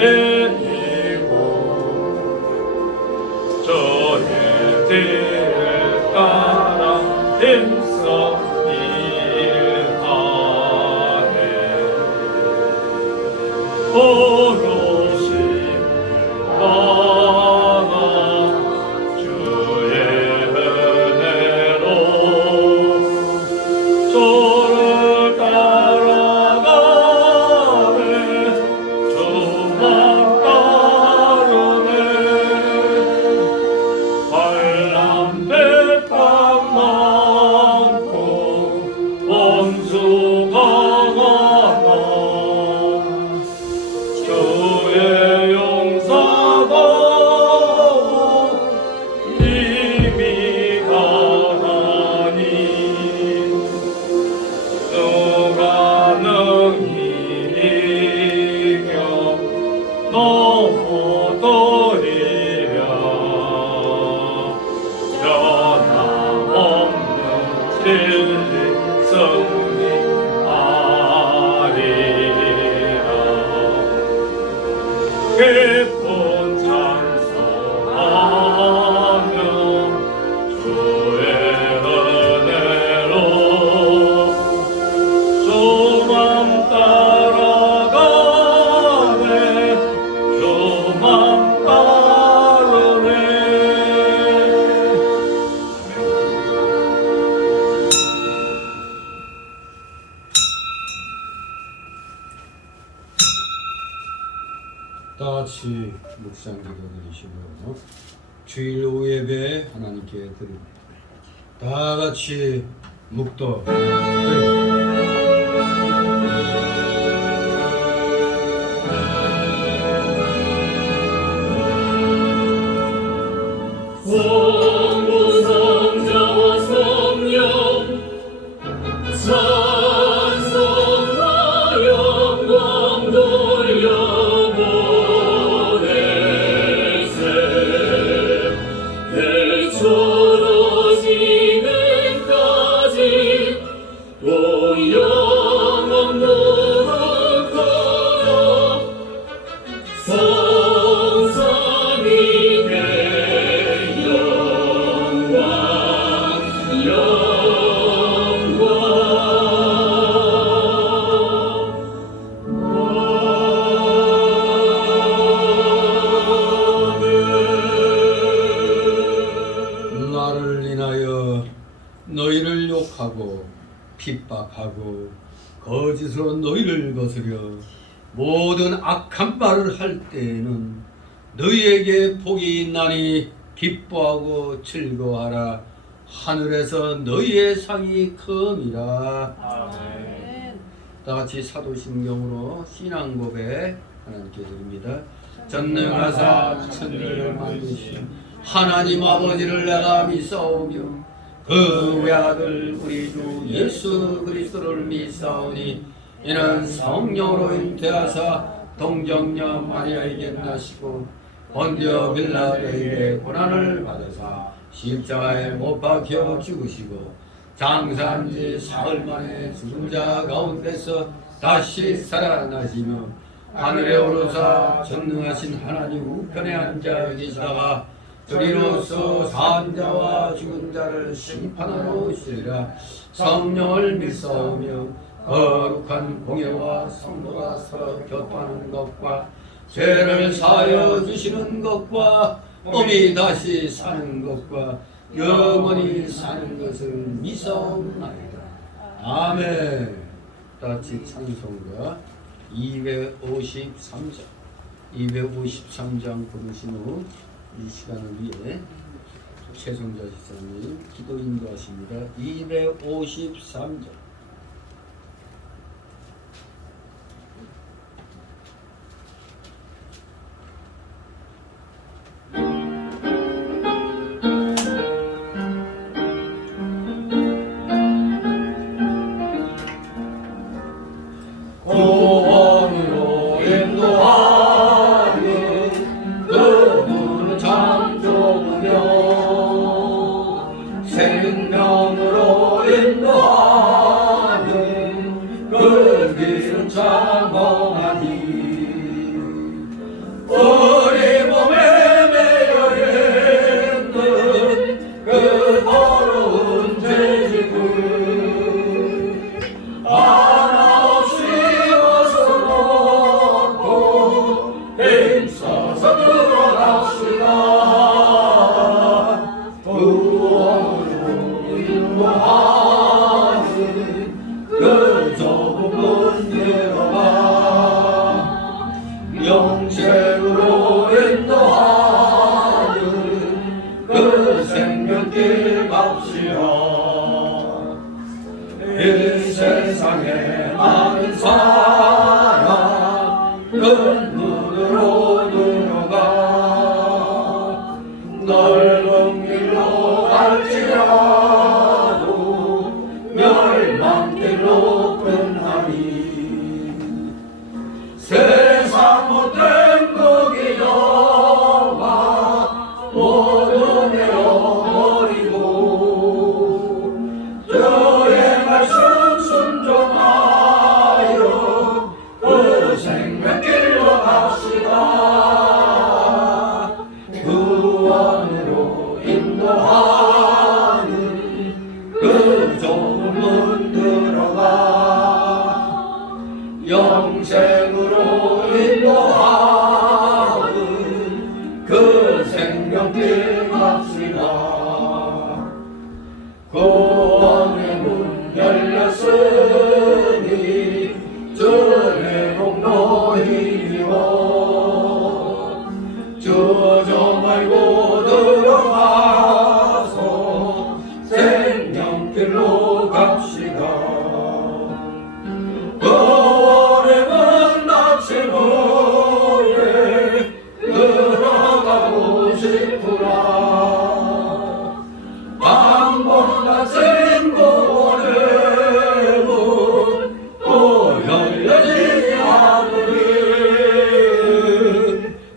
내리고 저의 뒤를 따라 힘써 일하네. 오롯이 떠나 주의 은혜로 저를 따라가네. 주만 따르네. 환난 배빵 많고 원수가 많아. 주의 용서가 이미 가하니 누가 능히 이겨 넘어더리랴. 변함없는 진리 승리하리라. 기쁜 찬송하며 주의 은혜로 주만 따라가네. 주만 따르네. 다 같이 묵상 기도 드리시고요. 주일 오후 예배 하나님께 드립니다. 다 같이 묵도 성부 성자와 성령 찬송하 영광 돌려보내세. 내처로 지금까지 또 영원 노릇하여 성삼위께 영광 나를 인하여 너희를 욕하고 핍박하고 거짓으로 너희를 거스려 모든 악한 말을 할 때에는 너희에게 복이 있나니 기뻐하고 즐거워하라. 하늘에서 너희의 상이 큼이라. 아멘. 다 같이 사도신경으로 신앙 고백 하나님께 드립니다. 전능하사 천지를 만드신 하나님 아버지를 내가 믿사오며 그 외아들 우리 주 예수 그리스도를 믿사오니 이는 성령으로 잉태하사 동정녀 마리아에게 나시고 본디오 빌라도에게 고난을 받으사 십자가에 못 박혀 죽으시고 장사한 지 사흘 만에 죽은 자 가운데서 다시 살아나시며 하늘에 오르사 전능하신 하나님 우편에 앉아 계시다가 저리로서 산 자와 죽은 자를 심판하러 오시리라. 성령을 믿사오며 거룩한 공예와 성도가 서로 교통하는 것과 죄를 사하여 주시는 것과 몸이 다시 사는 것과 영원히 사는 것을 믿사옵나이다. 아멘. 다같이 찬송가 253장 부르신 후 이 시간을 위해 최성자 집사님 기도 인도하십니다. 253장. 구원으로 인도하는 그분을 참 좋으며 생명으로 인도하는 그 길은 참 험하니 큰 문으로 들어가 넓은 길로 갈지라도 멸망길로 끝나니 세상 못된 거기 여와 모두 내어버리고 주의 말씀 순종하여 그 생명길로 갑시다. 구원으로 인도하는 그 좁은 문 들어가 영생으로 인도하는 그 생명길 갑시다. 구원의 문 열렸으니 주의 공로이요 주저 말고 들어가서 생명길로 갑시다. 구원의 문 닫힌 후에 들어가고 싶구나. 방문 닫힌 구원의 문 또 열려지지 않으니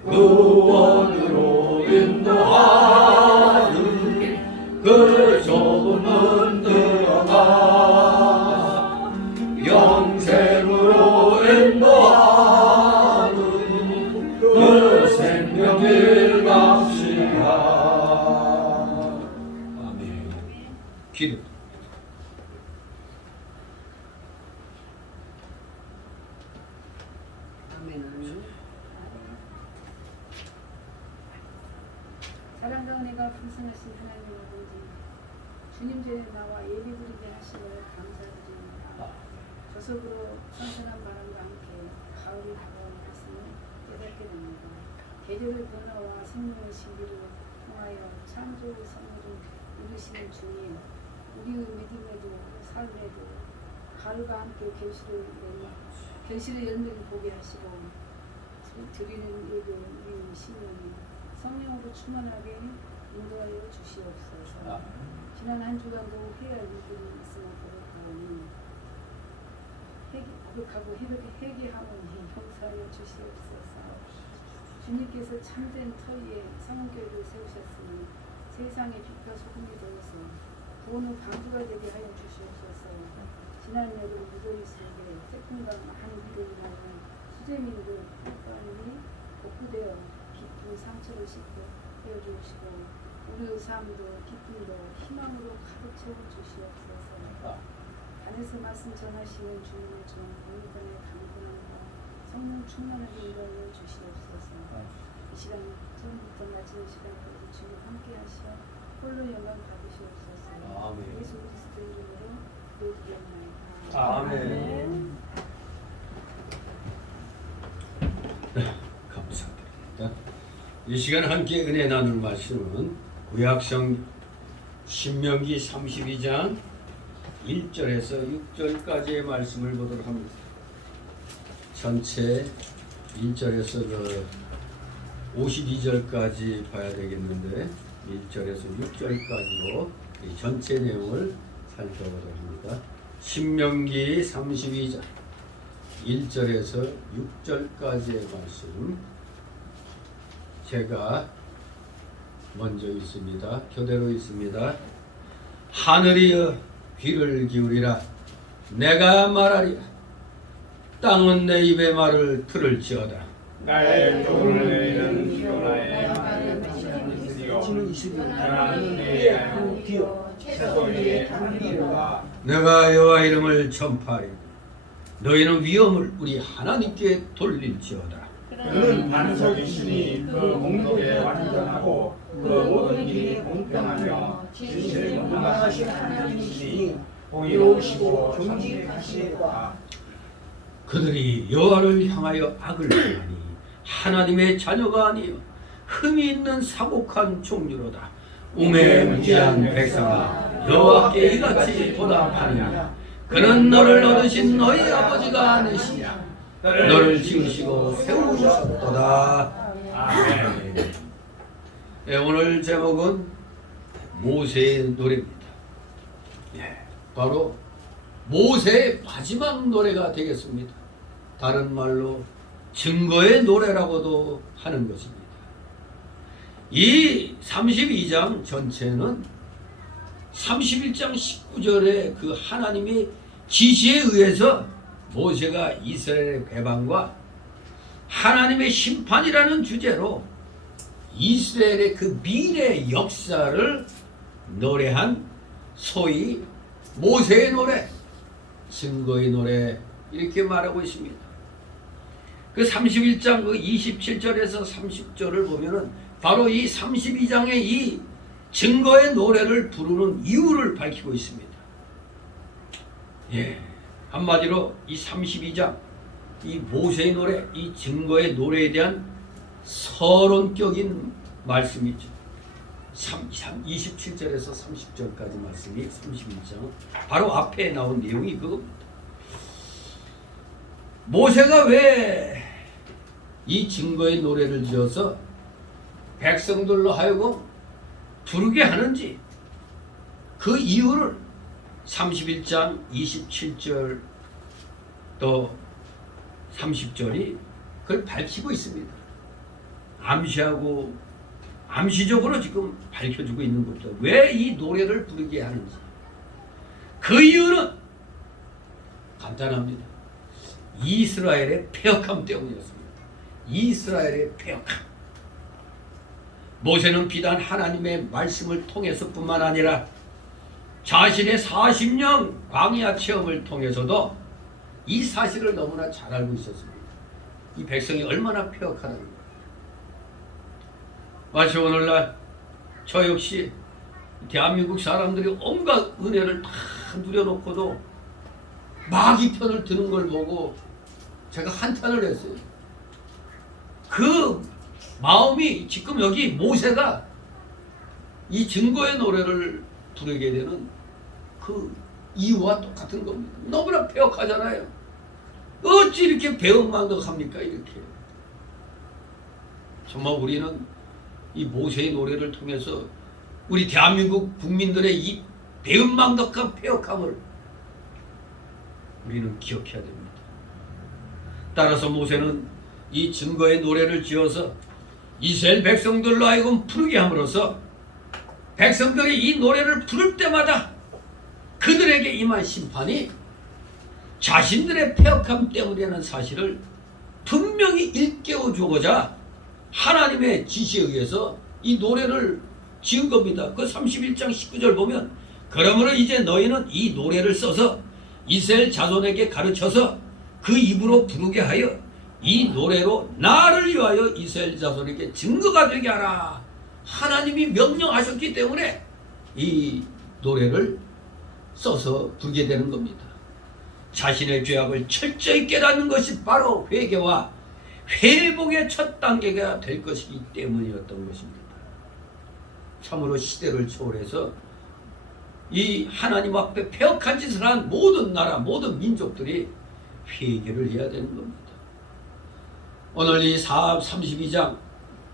구원으로 인도하는 그 좁은 문 들어가 영생으로 인도하는 그 생명길 갑시다. 아멘. 기도. 사랑과 은혜가 풍성하신 하나님 아버지, 주님 전에 나와 예배드리게 하심을 감사드립니다. 저속으로 선선한 바람과 함께 가을이 다가온 것을 깨닫게 됩니다. 계절의 변화와 생명의 신비를 통하여 창조의 선물을 이루시는 주님, 우리의 믿음에도 삶에도 가을과 함께 결실의 열매를 보게 하시고 드리는 예배 우리 신령이 성령으로 충만하게 인도하여 주시옵소서. 지난 한 주간도 회개할 일들이 있으나 고백하오니 고백하고 회개하오니 용서하여 주시옵소서. 주님께서 참된 터위에 성교회를 세우셨으니 세상의 빛과 소금이 되어서 구원의 방주가 되게 하여 주시옵소서. 지난 여름 무더위 속에 태풍과 많은 비를 맞은 수재민들 국가님이 복구되어 깊은 상처를 씻고 헤어주시고 우리의 삶도 기쁨도 희망으로 가득 채워주시옵소서. 단에서 말씀 전하시는 주님의 종 오늘번의 강건함과 성령 충만하게 인도하여 주시옵소서. 이 시간 처음부터 마치는 시간까지 주님 함께 하시어 홀로 영광 받으시옵소서. 아멘. 예수 그리스도 이름으로 기도드리옵나이다. 아멘. 감사드립니다. 이 시간 함께 은혜 나눌 말씀은 구약성 신명기 32장 1절에서 6절까지의 말씀을 보도록 합니다. 전체 1절에서 52절까지 봐야 되겠는데 1절에서 6절까지로 이 전체 내용을 살펴보도록 합니다. 신명기 32장 1절에서 6절까지의 말씀 제가 먼저 있습니다. 교대로 있습니다. 하늘이여 귀를 기울이라 내가 말하리라 땅은 내 입의 말을 들을지어다. 나의 교훈을 내리는 기도나의 말을 있으리요. 나는 내 귀여 채소의 하나님과 내가 여호와 이름을 전파하리. 너희는 위엄을 우리 하나님께 돌릴지어다. 그는 반석이시니 그 공덕에 완전하고 그 모든 길이 공평하며 진실을 무능하신 하나님이시니 공의로우시고 정직하시다. 그들이 여호와를 향하여 악을 행하니 하나님의 자녀가 아니요 흠이 있는 사곡한 종류로다. 우매무지한 백성아 여호와께 이같이 보답하느냐. 그는 너를 얻으신 너희 아버지가 아니시냐. 너를 지으시고 세우셨도다. 아멘. 예, 오늘 제목은 모세의 노래입니다. 예, 바로 모세의 마지막 노래가 되겠습니다. 다른 말로 증거의 노래라고도 하는 것입니다. 이 32장 전체는 31장 19절에 그 하나님의 지시에 의해서 모세가 이스라엘의 배반과 하나님의 심판이라는 주제로 이스라엘의 그 미래 역사를 노래한 소위 모세의 노래, 증거의 노래 이렇게 말하고 있습니다. 그 31장 그 27절에서 30절을 보면은 바로 이 32장의 이 증거의 노래를 부르는 이유를 밝히고 있습니다. 예, 한마디로 이 32장 이 모세의 노래, 이 증거의 노래에 대한 서론격인 말씀이죠. 27절에서 30절까지 말씀이 31장 바로 앞에 나온 내용이 그겁니다. 모세가 왜 이 증거의 노래를 지어서 백성들로 하여금 부르게 하는지 그 이유를 31장 27절 또 30절이 그걸 밝히고 있습니다. 암시하고 암시적으로 지금 밝혀주고 있는 겁니다. 왜 이 노래를 부르게 하는지 그 이유는 간단합니다. 이스라엘의 패역함 때문이었습니다. 이스라엘의 패역함. 모세는 비단 하나님의 말씀을 통해서뿐만 아니라 자신의 40년 광야 체험을 통해서도 이 사실을 너무나 잘 알고 있었습니다. 이 백성이 얼마나 패역하다는 거예요. 마치 오늘날 저 역시 대한민국 사람들이 온갖 은혜를 다 누려놓고도 마귀 편을 드는 걸 보고 제가 한탄을 했어요. 그 마음이 지금 여기 모세가 이 증거의 노래를 부르게 되는 그 이유와 똑같은 겁니다. 너무나 패역하잖아요. 어찌 이렇게 배은망덕합니까? 이렇게. 정말 우리는 이 모세의 노래를 통해서 우리 대한민국 국민들의 이 배은망덕한 패역함을 우리는 기억해야 됩니다. 따라서 모세는 이 증거의 노래를 지어서 이스라엘 백성들로 하여금 부르게 함으로써 백성들이 이 노래를 부를 때마다 그들에게 임한 심판이 자신들의 패역함 때문이라는 사실을 분명히 일깨워 주고자 하나님의 지시에 의해서 이 노래를 지은 겁니다. 그 31장 19절 보면 그러므로 이제 너희는 이 노래를 써서 이스라엘 자손에게 가르쳐서 그 입으로 부르게 하여 이 노래로 나를 위하여 이스라엘 자손에게 증거가 되게 하라. 하나님이 명령하셨기 때문에 이 노래를 써서 부르게 되는 겁니다. 자신의 죄악을 철저히 깨닫는 것이 바로 회개와 회복의 첫 단계가 될 것이기 때문이었던 것입니다. 참으로 시대를 초월해서 이 하나님 앞에 패역한 짓을 한 모든 나라, 모든 민족들이 회개를 해야 되는 겁니다. 오늘 이 32장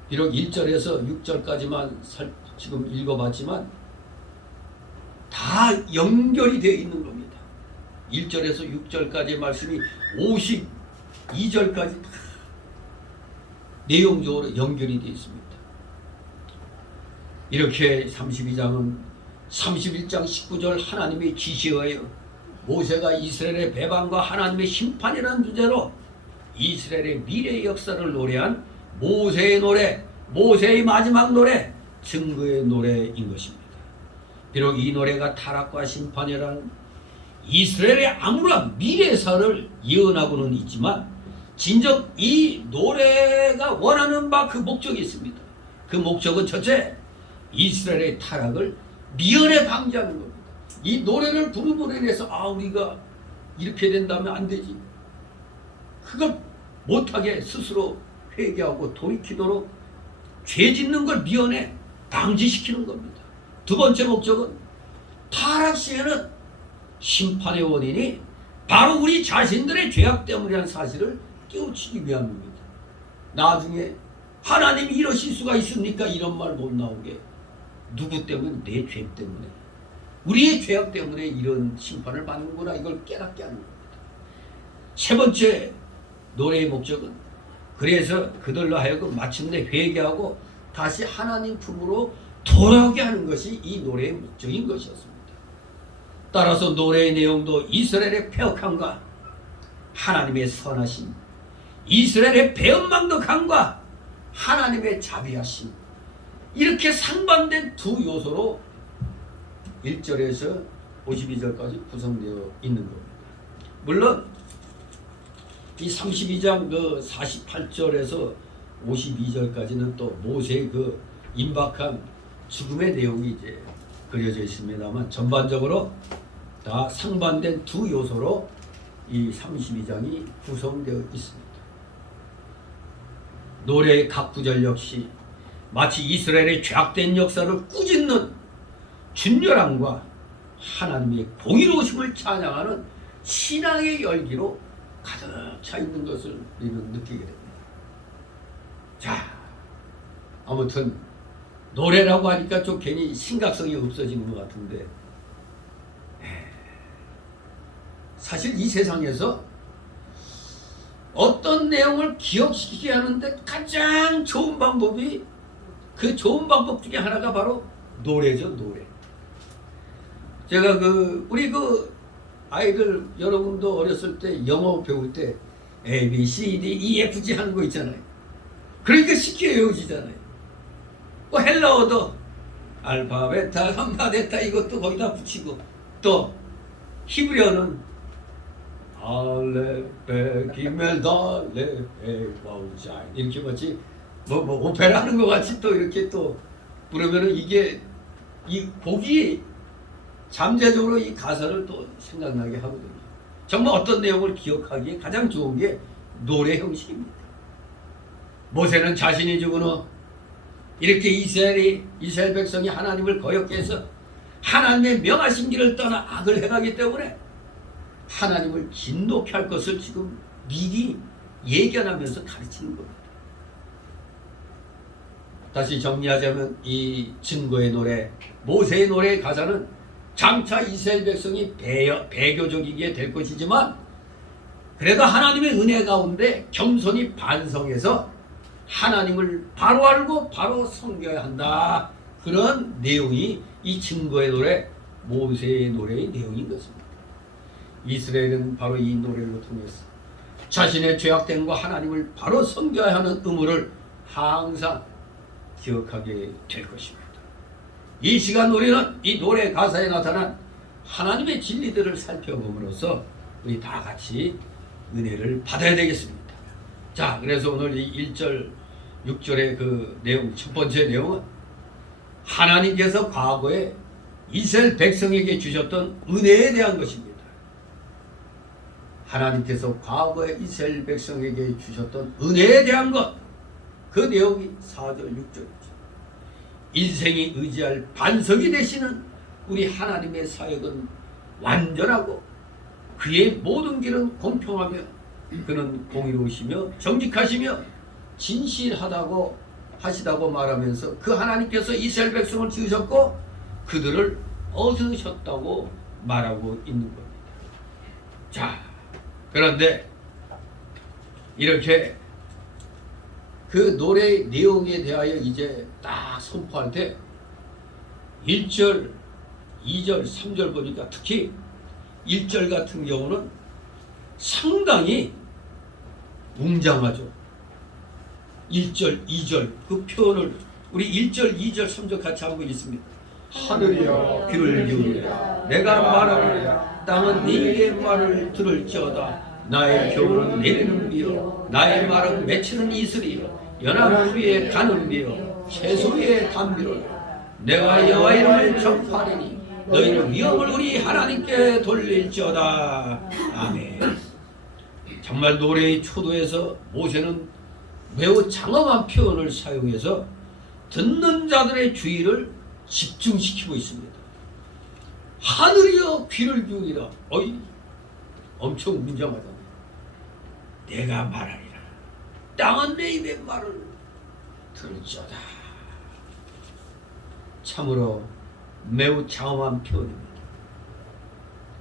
비록 1절에서 6절까지만 지금 읽어봤지만 다 연결이 되어 있는 겁니다. 1절에서 6절까지의 말씀이 52절까지 다 내용적으로 연결이 되어 있습니다. 이렇게 32장은 31장 19절 하나님의 지시에 의하여 모세가 이스라엘의 배반과 하나님의 심판이라는 주제로 이스라엘의 미래의 역사를 노래한 모세의 노래, 모세의 마지막 노래, 증거의 노래인 것입니다. 비록 이 노래가 타락과 심판이라는 이스라엘의 아무런 미래사를 예언하고는 있지만 진정 이 노래가 원하는 바 그 목적이 있습니다. 그 목적은 첫째, 이스라엘의 타락을 미연에 방지하는 겁니다. 이 노래를 부름으로 인해서 우리가 이렇게 된다면 안 되지. 그걸 못하게 스스로 회개하고 돌이키도록 죄 짓는 걸 미연에 방지시키는 겁니다. 두 번째 목적은 타락 시에는 심판의 원인이 바로 우리 자신들의 죄악 때문이라는 사실을 깨우치기 위함입니다. 나중에 하나님이 이러실 수가 있습니까? 이런 말 못 나오게. 누구 때문에? 내 죄 때문에. 우리의 죄악 때문에 이런 심판을 받는구나. 이걸 깨닫게 하는 겁니다. 세 번째 노래의 목적은 그래서 그들로 하여금 마침내 회개하고 다시 하나님 품으로 돌아오게 하는 것이 이 노래의 목적인 것이었습니다. 따라서 노래의 내용도 이스라엘의 패역함과 하나님의 선하심, 이스라엘의 배은망덕함과 하나님의 자비하심, 이렇게 상반된 두 요소로 1절에서 52절까지 구성되어 있는 겁니다. 물론 이 32장 그 48절에서 52절까지는 또 모세의 그 임박한 죽음의 내용이 이제 그려져 있습니다만, 전반적으로 다 상반된 두 요소로 이 32장이 구성되어 있습니다. 노래의 각 구절 역시 마치 이스라엘의 죄악된 역사를 꾸짖는 준열함과 하나님의 공의로우심을 찬양하는 신앙의 열기로 가득 차 있는 것을 우리는 느끼게 됩니다. 자, 아무튼 노래라고 하니까 좀 괜히 심각성이 없어지는 것 같은데, 사실 이 세상에서 어떤 내용을 기억시키게 하는데 가장 좋은 방법이, 그 좋은 방법 중에 하나가 바로 노래죠. 노래. 제가 우리 아이들 여러분도 어렸을 때 영어 배울 때 A, B, C, D, E, F, G 하는 거 있잖아요. 그러니까 쉽게 외워지잖아요. 뭐 헬라어도 알파, 베타, 감마, 데타 이것도 거기다 붙이고, 또 히브리어는 알레, 베, 기멜, 달레, 베, 와우자인 이렇게 마치 뭐 오페라 하는 것 같이 또 이렇게 또 부르면은 이게 이 곡이 잠재적으로 이 가사를 또 생각나게 하거든요. 정말 어떤 내용을 기억하기에 가장 좋은 게 노래 형식입니다. 모세는 자신이 죽은 후 이렇게 이스라엘 백성이 하나님을 거역해 해서 하나님의 명하신 길을 떠나 악을 행하기 때문에 하나님을 진노케 할 것을 지금 미리 예견하면서 가르치는 겁니다. 다시 정리하자면 이 증거의 노래, 모세의 노래의 가사는 장차 이스라엘 백성이 배교적이게 될 것이지만, 그래도 하나님의 은혜 가운데 겸손히 반성해서 하나님을 바로 알고 바로 섬겨야 한다. 그런 내용이 이 증거의 노래, 모세의 노래의 내용인 것입니다. 이스라엘은 바로 이 노래를 통해서 자신의 죄악됨과 하나님을 바로 섬겨야 하는 의무를 항상 기억하게 될 것입니다. 이 시간 우리는 이 노래 가사에 나타난 하나님의 진리들을 살펴봄으로써 우리 다 같이 은혜를 받아야 되겠습니다. 자, 그래서 오늘 이 1절 6절의 그 내용, 첫 번째 내용은 하나님께서 과거에 이스라엘 백성에게 주셨던 은혜에 대한 것입니다. 하나님께서 과거에 이스라엘 백성에게 주셨던 은혜에 대한 것, 그 내용이 4절 6절이죠. 인생이 의지할 반석이 되시는 우리 하나님의 사역은 완전하고 그의 모든 길은 공평하며 그는 공의로우시며 정직하시며 진실하다고 하시다고 말하면서 그 하나님께서 이스라엘 백성을 지으셨고 그들을 얻으셨다고 말하고 있는 겁니다. 자, 그런데 이렇게 그 노래의 내용에 대하여 이제 딱 선포할 때 1절, 2절, 3절 보니까 특히 1절 같은 경우는 상당히 웅장하죠. 1절, 2절 그 표현을 우리 1절, 2절, 3절 같이 한번 읽습니다. 하늘이여 귀를 기울이라 내가 말하리라 땅은 네게 말을 들을지어다 나의 교훈은 내리는 비요 나의 말은 맺히는 이슬이요 연합 위에 가는 비요 채소 위에 담비로라 내가 여호와 이름을 전파하리니 너희는 위엄을 우리 하나님께 돌릴지어다. 아멘. 정말 노래의 초도에서 모세는 매우 장엄한 표현을 사용해서 듣는 자들의 주의를 집중시키고 있습니다. 하늘이여 귀를 기울이라. 엄청 웅장하잖아요. 내가 말하리라. 땅은 내 입의 말을 들을지어다. 참으로 매우 장엄한 표현입니다.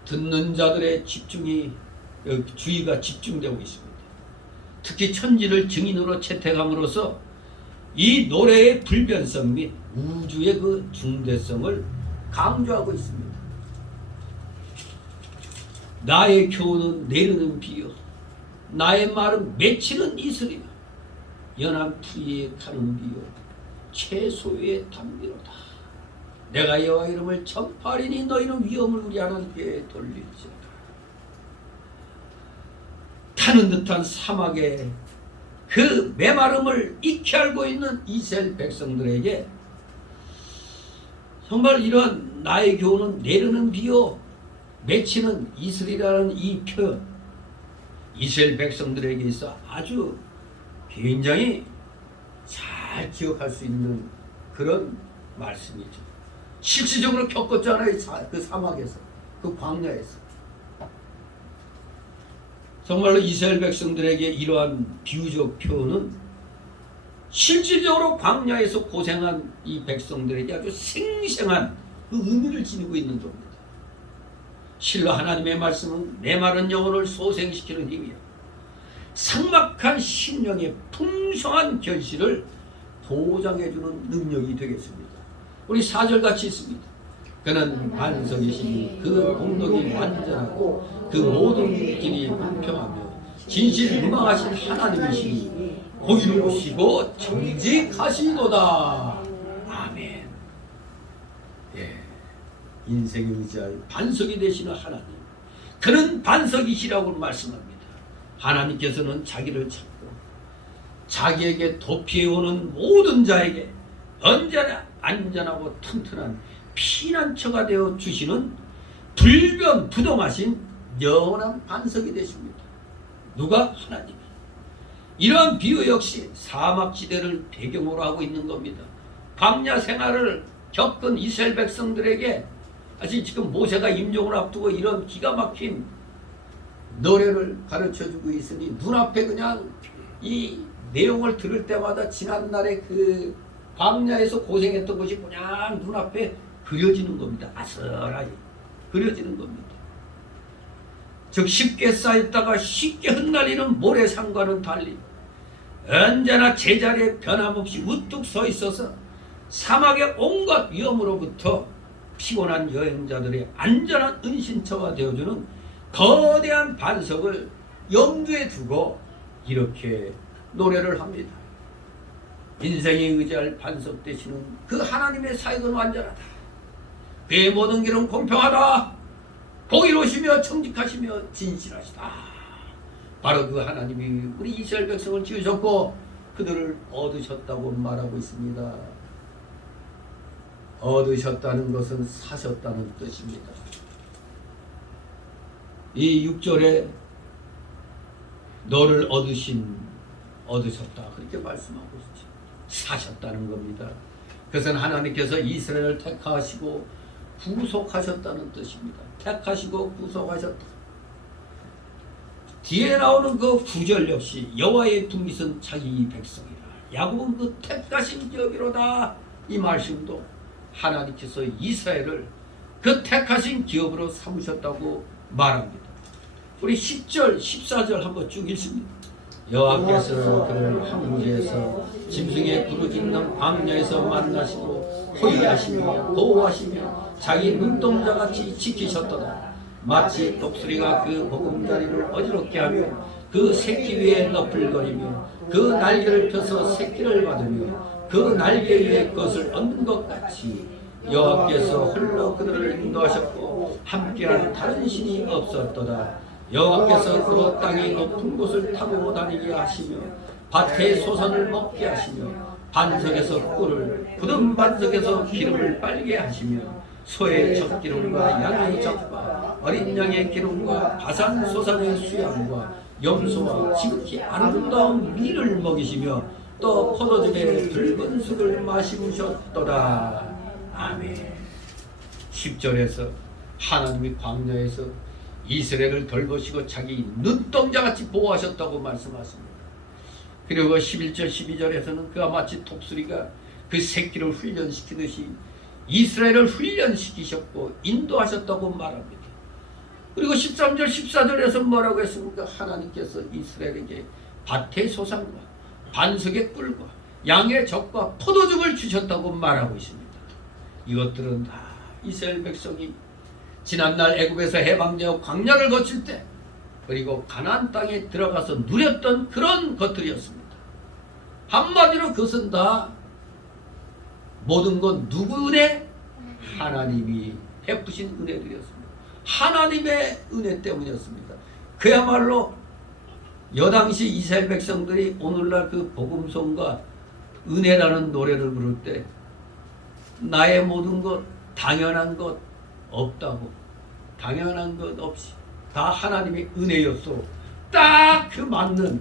듣는 자들의 주의가 집중되고 있습니다. 특히 천지를 증인으로 채택함으로써 이 노래의 불변성 및 우주의 그 중대성을 강조하고 있습니다. 나의 교훈은 내르는 비요, 나의 말은 맺히는 이슬이요, 연한 풀이에 가는 비요, 채소의 단비로다. 내가 여호와 이름을 전파하리니 너희는 위험을 우리 하나님께 돌릴지어다. 타는 듯한 사막에 그 메마름을 익히 알고 있는 이스라엘 백성들에게 정말 이런 나의 교훈은 내르는 비요 맺히는 이슬이라는 이 표현, 이스라엘 백성들에게 있어 아주 굉장히 잘 기억할 수 있는 그런 말씀이죠. 실질적으로 겪었잖아요. 그 사막에서, 그 광야에서. 정말로 이스라엘 백성들에게 이러한 비유적 표현은 실질적으로 광야에서 고생한 이 백성들에게 아주 생생한 그 의미를 지니고 있는 겁니다. 실로 하나님의 말씀은 내 마른 영혼을 소생시키는 힘이요, 삭막한 심령의 풍성한 결실을 보장해주는 능력이 되겠습니다. 우리 4절 같이 있습니다. 그는 반석이시니 그 공덕이 완전하고 그 모든 길이 공평하며 진실무망하신 하나님이시니 공의로우시고 정직하시도다. 아멘. 예, 인생의 의지할 반석이 되시는 하나님, 그는 반석이시라고 말씀합니다. 하나님께서는 자기를 찾고 자기에게 도피해오는 모든 자에게 언제나 안전하고 튼튼한 피난처가 되어 주시는 불변부동하신 영원한 반석이 되십니다. 누가? 하나님이. 이러한 비유 역시 사막지대를 배경으로 하고 있는 겁니다. 광야 생활을 겪은 이스라엘 백성들에게 아직 지금 모세가 임종을 앞두고 이런 기가 막힌 노래를 가르쳐주고 있으니 눈앞에 그냥 이 내용을 들을 때마다 지난날의 그 광야에서 고생했던 것이 그냥 눈앞에 그려지는 겁니다. 아슬하게 그려지는 겁니다. 즉 쉽게 쌓였다가 쉽게 흩날리는 모래산과는 달리 언제나 제자리에 변함없이 우뚝 서 있어서 사막의 온갖 위험으로부터 피곤한 여행자들의 안전한 은신처가 되어주는 거대한 반석을 염두에 두고 이렇게 노래를 합니다. 인생에 의지할 반석 되시는 그 하나님의 사역은 완전하다. 그의 모든 길은 공평하다. 공의로우시며 정직하시며 진실하시다. 바로 그 하나님이 우리 이스라엘 백성을 지으셨고 그들을 얻으셨다고 말하고 있습니다. 얻으셨다는 것은 사셨다는 뜻입니다. 이 6절에 너를 얻으셨다 그렇게 말씀하고 있죠. 사셨다는 겁니다. 그것은 하나님께서 이스라엘을 택하시고 구속하셨다는 뜻입니다. 택하시고 구속하셨다. 뒤에 나오는 그 9절 역시 여호와의 분깃은 자기 백성이라. 야곱은 그 택하신 기업이로다. 이 말씀도 하나님께서 이스라엘을 그 택하신 기업으로 삼으셨다고 말합니다. 우리 10절, 14절 한번 쭉 읽습니다. 여호와께서 그를 황무지에서 짐승의 부르짖는 광야에서 만나시고 호위하시며 보호하시며 자기 눈동자같이 지키셨도다. 마치 독수리가 그 보금자리를 어지럽게 하며 그 새끼 위에 너풀거리며 그 날개를 펴서 새끼를 받으며 그 날개 위에 것을 얻는 것 같이 여호와께서 홀로 그들을 인도하셨고 함께하는 다른 신이 없었도다. 여호와께서 그로 땅의 높은 곳을 타고 다니게 하시며 밭의 소선을 먹게 하시며 반석에서 꿀을 굳은 반석에서 기름을 빨게 하시며 소의 젖기름과 양의 젖과 어린 양의 기름과 바산 소산의 수양과 염소와 지극히 아름다운 밀을 먹이시며 또 포도즙의 붉은 술을 마시우셨도다. 아멘. 10절에서 하나님이 광야에서 이스라엘을 돌보시고 자기 눈동자같이 보호하셨다고 말씀하십니다. 그리고 11절 12절에서는 그와 마치 독수리가 그 새끼를 훈련시키듯이 이스라엘을 훈련시키셨고 인도하셨다고 말합니다. 그리고 13절 14절에서 뭐라고 했습니까? 하나님께서 이스라엘에게 밭의 소산과 반석의 꿀과 양의 젖과 포도즙을 주셨다고 말하고 있습니다. 이것들은 다 이스라엘 백성이 지난날 애굽에서 해방되어 광야를 거칠 때 그리고 가나안 땅에 들어가서 누렸던 그런 것들이었습니다. 한마디로 그것은 다 모든 건 누구 은혜? 하나님이 베푸신 은혜들이었습니다. 하나님의 은혜 때문이었습니다. 그야말로 여당시 이스라엘 백성들이 오늘날 그 복음송과 은혜라는 노래를 부를 때 나의 모든 것, 당연한 것 없다고, 당연한 것 없이 다 하나님의 은혜였소. 딱 그 맞는,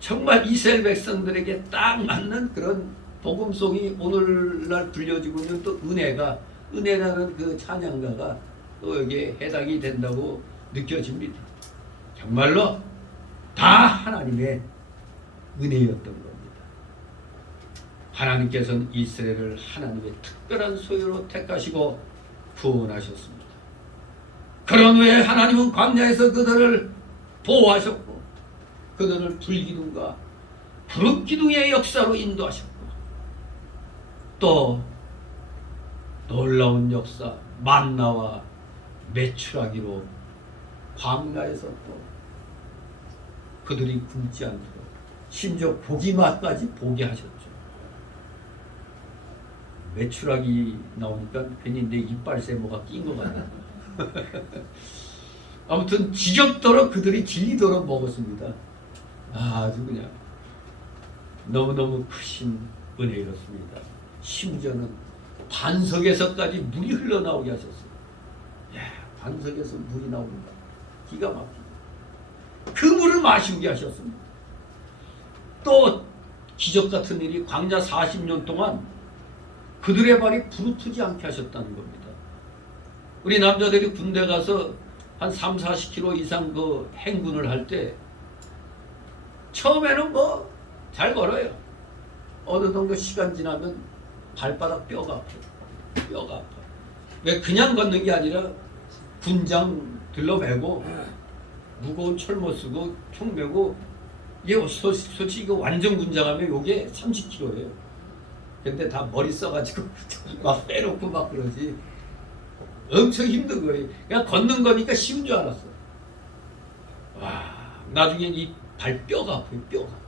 정말 이스라엘 백성들에게 딱 맞는 그런 복음송이 오늘날 불려지고 있는 또 은혜라는 그 찬양가가 또 여기에 해당이 된다고 느껴집니다. 정말로 다 하나님의 은혜였던 겁니다. 하나님께서는 이스라엘을 하나님의 특별한 소유로 택하시고 구원하셨습니다. 그런 후에 하나님은 광야에서 그들을 보호하셨고 그들을 불기둥과 푸른기둥의 역사로 인도하셨고 또 놀라운 역사 만나와 메추라기로 광야에서 또 그들이 굶지 않도록 심지어 고기 맛까지 보게 하셨죠. 메추라기 나오니까 괜히 내 이빨새 뭐가 낀 것 같네. 아무튼 지겹도록 그들이 질리도록 먹었습니다. 아주 그냥 너무너무 크신 은혜였습니다. 심지어는 반석에서까지 물이 흘러나오게 하셨어요. 반석에서 물이 나옵니다. 기가 막힙니다. 그 물을 마시게 하셨습니다. 또 기적 같은 일이 광야 40년 동안 그들의 발이 부르트지 않게 하셨다는 겁니다. 우리 남자들이 군대 가서 한 3, 40km 이상 그 행군을 할 때 처음에는 뭐 잘 걸어요. 어느 정도 시간 지나면 발바닥 뼈가 아파요. 뼈가 아파요. 왜 그냥 걷는 게 아니라 군장 들러매고 무거운 철모 쓰고 총 메고 이게 솔직히 이거 완전 군장하면 요게 30kg예요. 근데 다 머리 써가지고 막 빼놓고 막 그러지. 엄청 힘든 거예요. 그냥 걷는 거니까 쉬운 줄 알았어. 와, 나중에 이 발뼈가 아파요. 뼈가.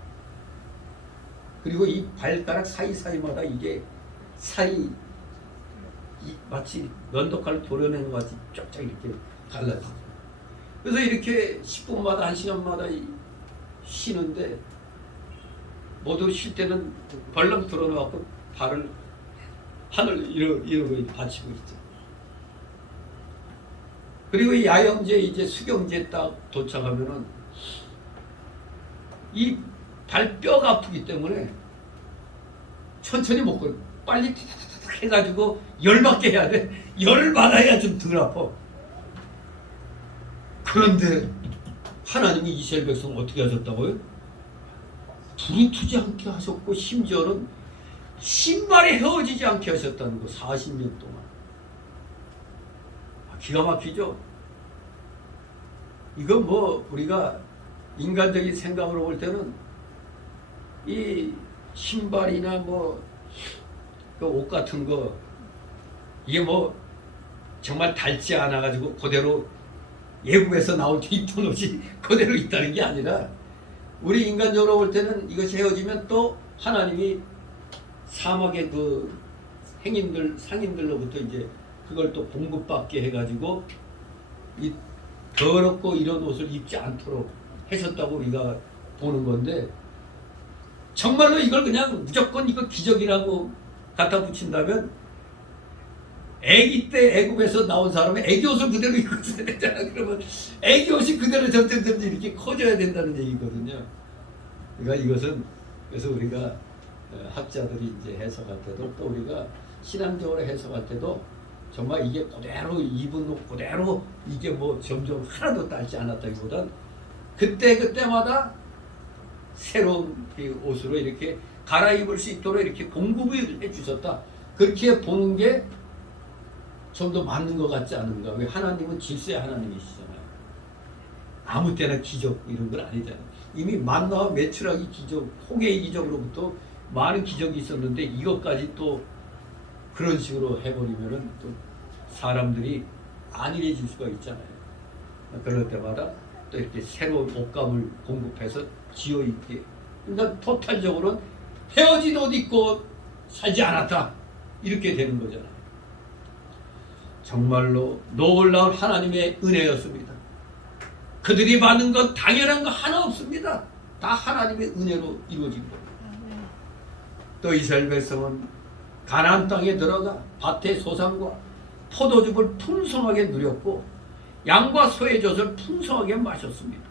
그리고 이 발가락 사이사이마다 이게 살이 마치 면도칼로 도려내는 것 같이 쫙쫙 이렇게 갈라지죠. 그래서 이렇게 10분마다 1시간마다 쉬는데 모두 쉴 때는 벌렁 들어놓고 발을 하늘 이러고 받치고 있죠. 그리고 이 야영제 이제 수경제 딱 도착하면은 이 발뼈가 아프기 때문에 천천히 못 걸어. 빨리 타타타타 해가지고 열받게 해야 돼. 열을 받아야 좀 덜 아파. 그런데 하나님이 이스라엘 백성을 어떻게 하셨다고요? 부르트지 않게 하셨고 심지어는 신발이 헤어지지 않게 하셨다는 거. 40년 동안. 기가 막히죠? 이건 뭐 우리가 인간적인 생각으로 볼 때는 이 신발이나 뭐 그 옷 같은 거 이게 뭐 정말 닳지 않아 가지고 그대로 예국에서 나올 때 입던 옷이 그대로 있다는 게 아니라 우리 인간적으로 볼 때는 이것이 헤어지면 또 하나님이 사막의 그 상인들로부터 이제 그걸 또 공급받게 해가지고 이 더럽고 이런 옷을 입지 않도록 하셨다고 우리가 보는 건데 정말로 이걸 그냥 무조건 이거 기적이라고 갖다 붙인다면 애기 때 애굽에서 나온 사람은 애기 옷을 그대로 입고 있어야 되잖아. 그러면 애기 옷이 그대로 점점 이렇게 커져야 된다는 얘기거든요. 그러니까 이것은 그래서 우리가 학자들이 이제 해석할 때도 또 우리가 신앙적으로 해석할 때도 정말 이게 그대로 입은 옷 그대로 이게 뭐 점점 하나도 딸지 않았다기보단 그때마다 새로운 그 옷으로 이렇게 갈아입을 수 있도록 이렇게 공급을 해주셨다. 그렇게 보는 게 좀 더 맞는 것 같지 않은가. 왜 하나님은 질서의 하나님이시잖아요. 아무 때나 기적 이런 건 아니잖아요. 이미 만나와 메추라기 기적, 홍해의 기적으로부터 많은 기적이 있었는데 이것까지 또 그런 식으로 해버리면은 또 사람들이 안일해질 수가 있잖아요. 그럴 때마다 또 이렇게 새로운 옷감을 공급해서 지어 입게. 그러니까 토탈적으로는 헤어진 옷 입고 살지 않았다. 이렇게 되는 거잖아요. 정말로 놀라운 하나님의 은혜였습니다. 그들이 받은 건 당연한 거 하나 없습니다. 다 하나님의 은혜로 이루어진 겁니다. 또 이스라엘 백성은 가나안 땅에 들어가 밭의 소산과 포도즙을 풍성하게 누렸고 양과 소의 젖을 풍성하게 마셨습니다.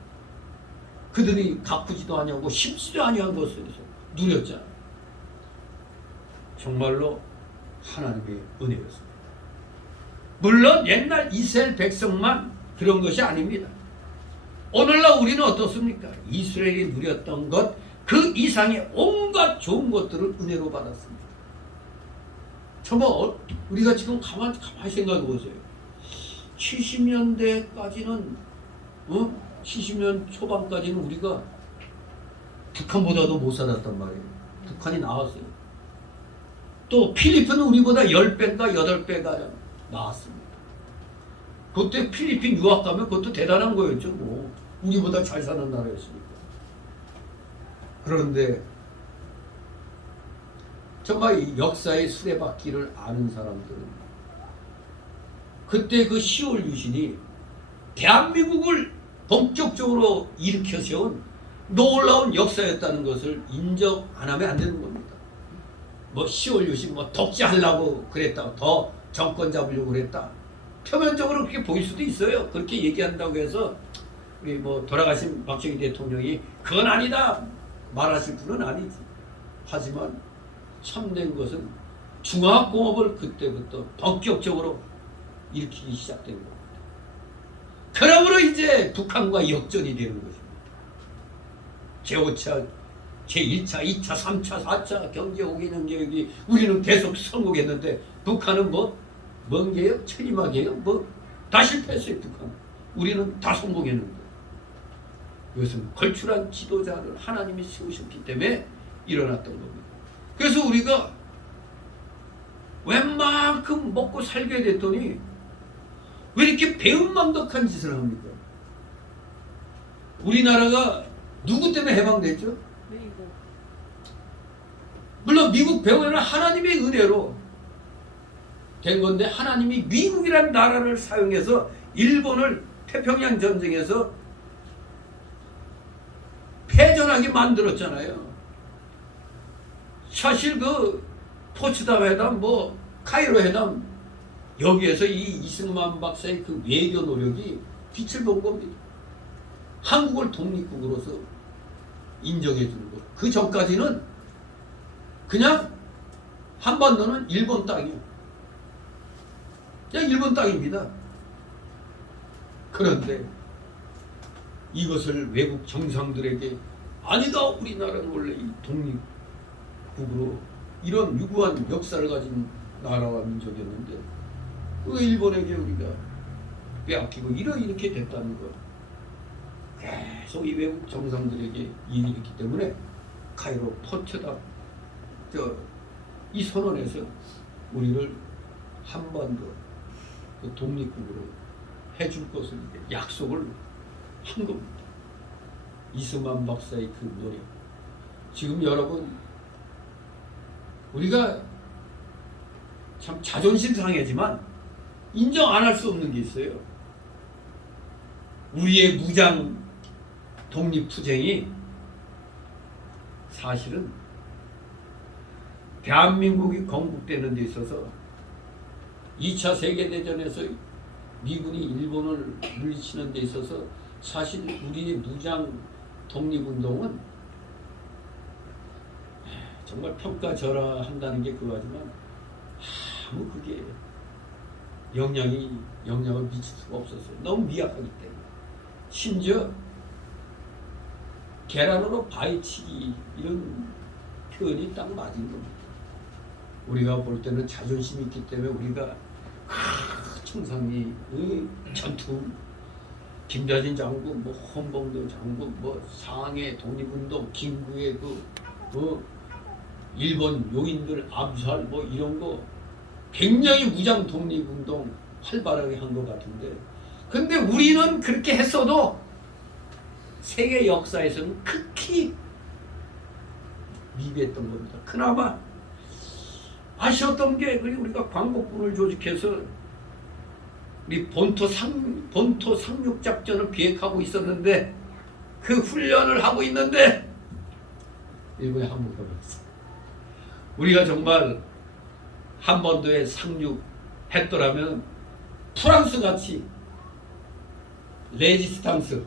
그들이 가꾸지도 아니하고 심지도 아니한 것을 누렸잖아요. 정말로 하나님의 은혜였습니다. 물론 옛날 이스라엘 백성만 그런 것이 아닙니다. 오늘날 우리는 어떻습니까? 이스라엘이 누렸던 것 그 이상의 온갖 좋은 것들을 은혜로 받았습니다. 정말 우리가 지금 가만히 생각해 보세요. 70년대까지는 70년 초반까지는 우리가 북한보다도 못 살았단 말이에요. 북한이 나왔어요. 또 필리핀은 우리보다 10배인가 8배가 나왔습니다. 그때 필리핀 유학 가면 그것도 대단한 거였죠. 뭐 우리보다 잘 사는 나라였으니까. 그런데 정말 이 역사의 수레바퀴를 아는 사람들은 그때 그 10월 유신이 대한민국을 본격적으로 일으켜 세운 놀라운 역사였다는 것을 인정 안 하면 안 되는 겁니다. 뭐 10월 유신 뭐 독재하려고 그랬다, 더 정권 잡으려고 그랬다. 표면적으로 그렇게 보일 수도 있어요. 그렇게 얘기한다고 해서 우리 뭐 돌아가신 박정희 대통령이 그건 아니다 말하실 분은 아니지. 하지만 참된 것은 중화공업을 그때부터 본격적으로 일으키기 시작된 겁니다. 그러므로 이제 북한과 역전이 되는 것입니다. 제5차, 제1차, 2차, 3차, 4차 경제호기능 계획이 우리는 계속 성공했는데 북한은 뭔 개요? 천리마개요? 다 실패했어요. 북한. 우리는 다 성공했는데. 이것은 걸출한 지도자를 하나님이 세우셨기 때문에 일어났던 겁니다. 그래서 우리가 웬만큼 먹고 살게 됐더니 왜 이렇게 배은망덕한 짓을 합니까? 우리나라가 누구 때문에 해방됐죠? 미국. 물론 미국 배후에는 하나님의 은혜로 된 건데 하나님이 미국이라는 나라를 사용해서 일본을 태평양 전쟁에서 패전하게 만들었잖아요. 사실 그 포츠담 회담, 뭐 카이로 회담 여기에서 이 이승만 박사의 그 외교 노력이 빛을 본 겁니다. 한국을 독립국으로서 인정해 주는 것. 그 전까지는 그냥 한반도는 일본 땅이에요. 그냥 일본 땅입니다. 그런데 이것을 외국 정상들에게 아니다, 우리나라는 원래 이 독립국으로 이런 유구한 역사를 가진 나라와 민족이었는데 그 일본에게 우리가 빼앗기고 이렇게 됐다는 거. 계속 이 외국 정상들에게 얘기했기 때문에 카이로 포츠담 이 선언에서 우리를 한반도 그 독립국으로 해줄 것을 약속을 한 겁니다. 이승만 박사의 그 노력. 지금 여러분 우리가 참 자존심 상해지만 인정 안 할 수 없는 게 있어요. 우리의 무장 독립투쟁이 사실은 대한민국이 건국되는 데 있어서 2차 세계대전에서 미군이 일본을 물리치는 데 있어서 사실 우리의 무장 독립운동은 정말 평가절하한다는 게 그거지만 아무 그게 영향을 미칠 수가 없었어요. 너무 미약하기 때문에. 심지어 계란으로 바위치기 이런 표현이 딱 맞은 겁니다. 우리가 볼 때는 자존심이 있기 때문에 우리가 청산리의 전투, 김자진 장군, 뭐 헌봉도 장군, 뭐 상해 독립운동, 김구의 일본 용인들 암살 뭐 이런 거 굉장히 무장 독립운동 활발하게 한 것 같은데, 근데 우리는 그렇게 했어도 세계 역사에서는 극히 미비했던 겁니다. 그나마 아쉬웠던 게 우리가 광복군을 조직해서 우리 본토 상륙 작전을 기획하고 있었는데, 그 훈련을 하고 있는데 일본이 항복해버렸어. 우리가 정말 한반도에 상륙했더라면 프랑스 같이 레지스탕스,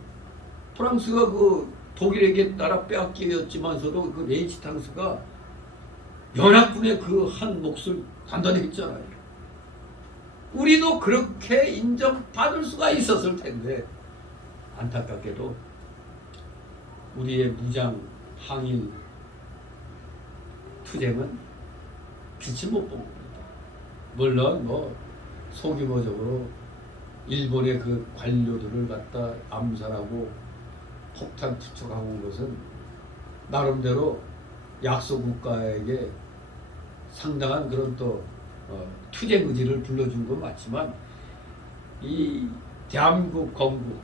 프랑스가 그 독일에게 따라 빼앗기었지만서도 그 레지스탕스가 연합군의 그 한 몫을 단단히 했잖아요. 우리도 그렇게 인정받을 수가 있었을 텐데, 안타깝게도 우리의 무장 항일 투쟁은 빛을 못 본 겁니다. 물론 뭐 소규모적으로 일본의 그 관료들을 갖다 암살하고 폭탄 투척하고 온 것은 나름대로 약소 국가에게 상당한 그런 또 투쟁 의지를 불러준 건 맞지만, 이 대한민국 건국,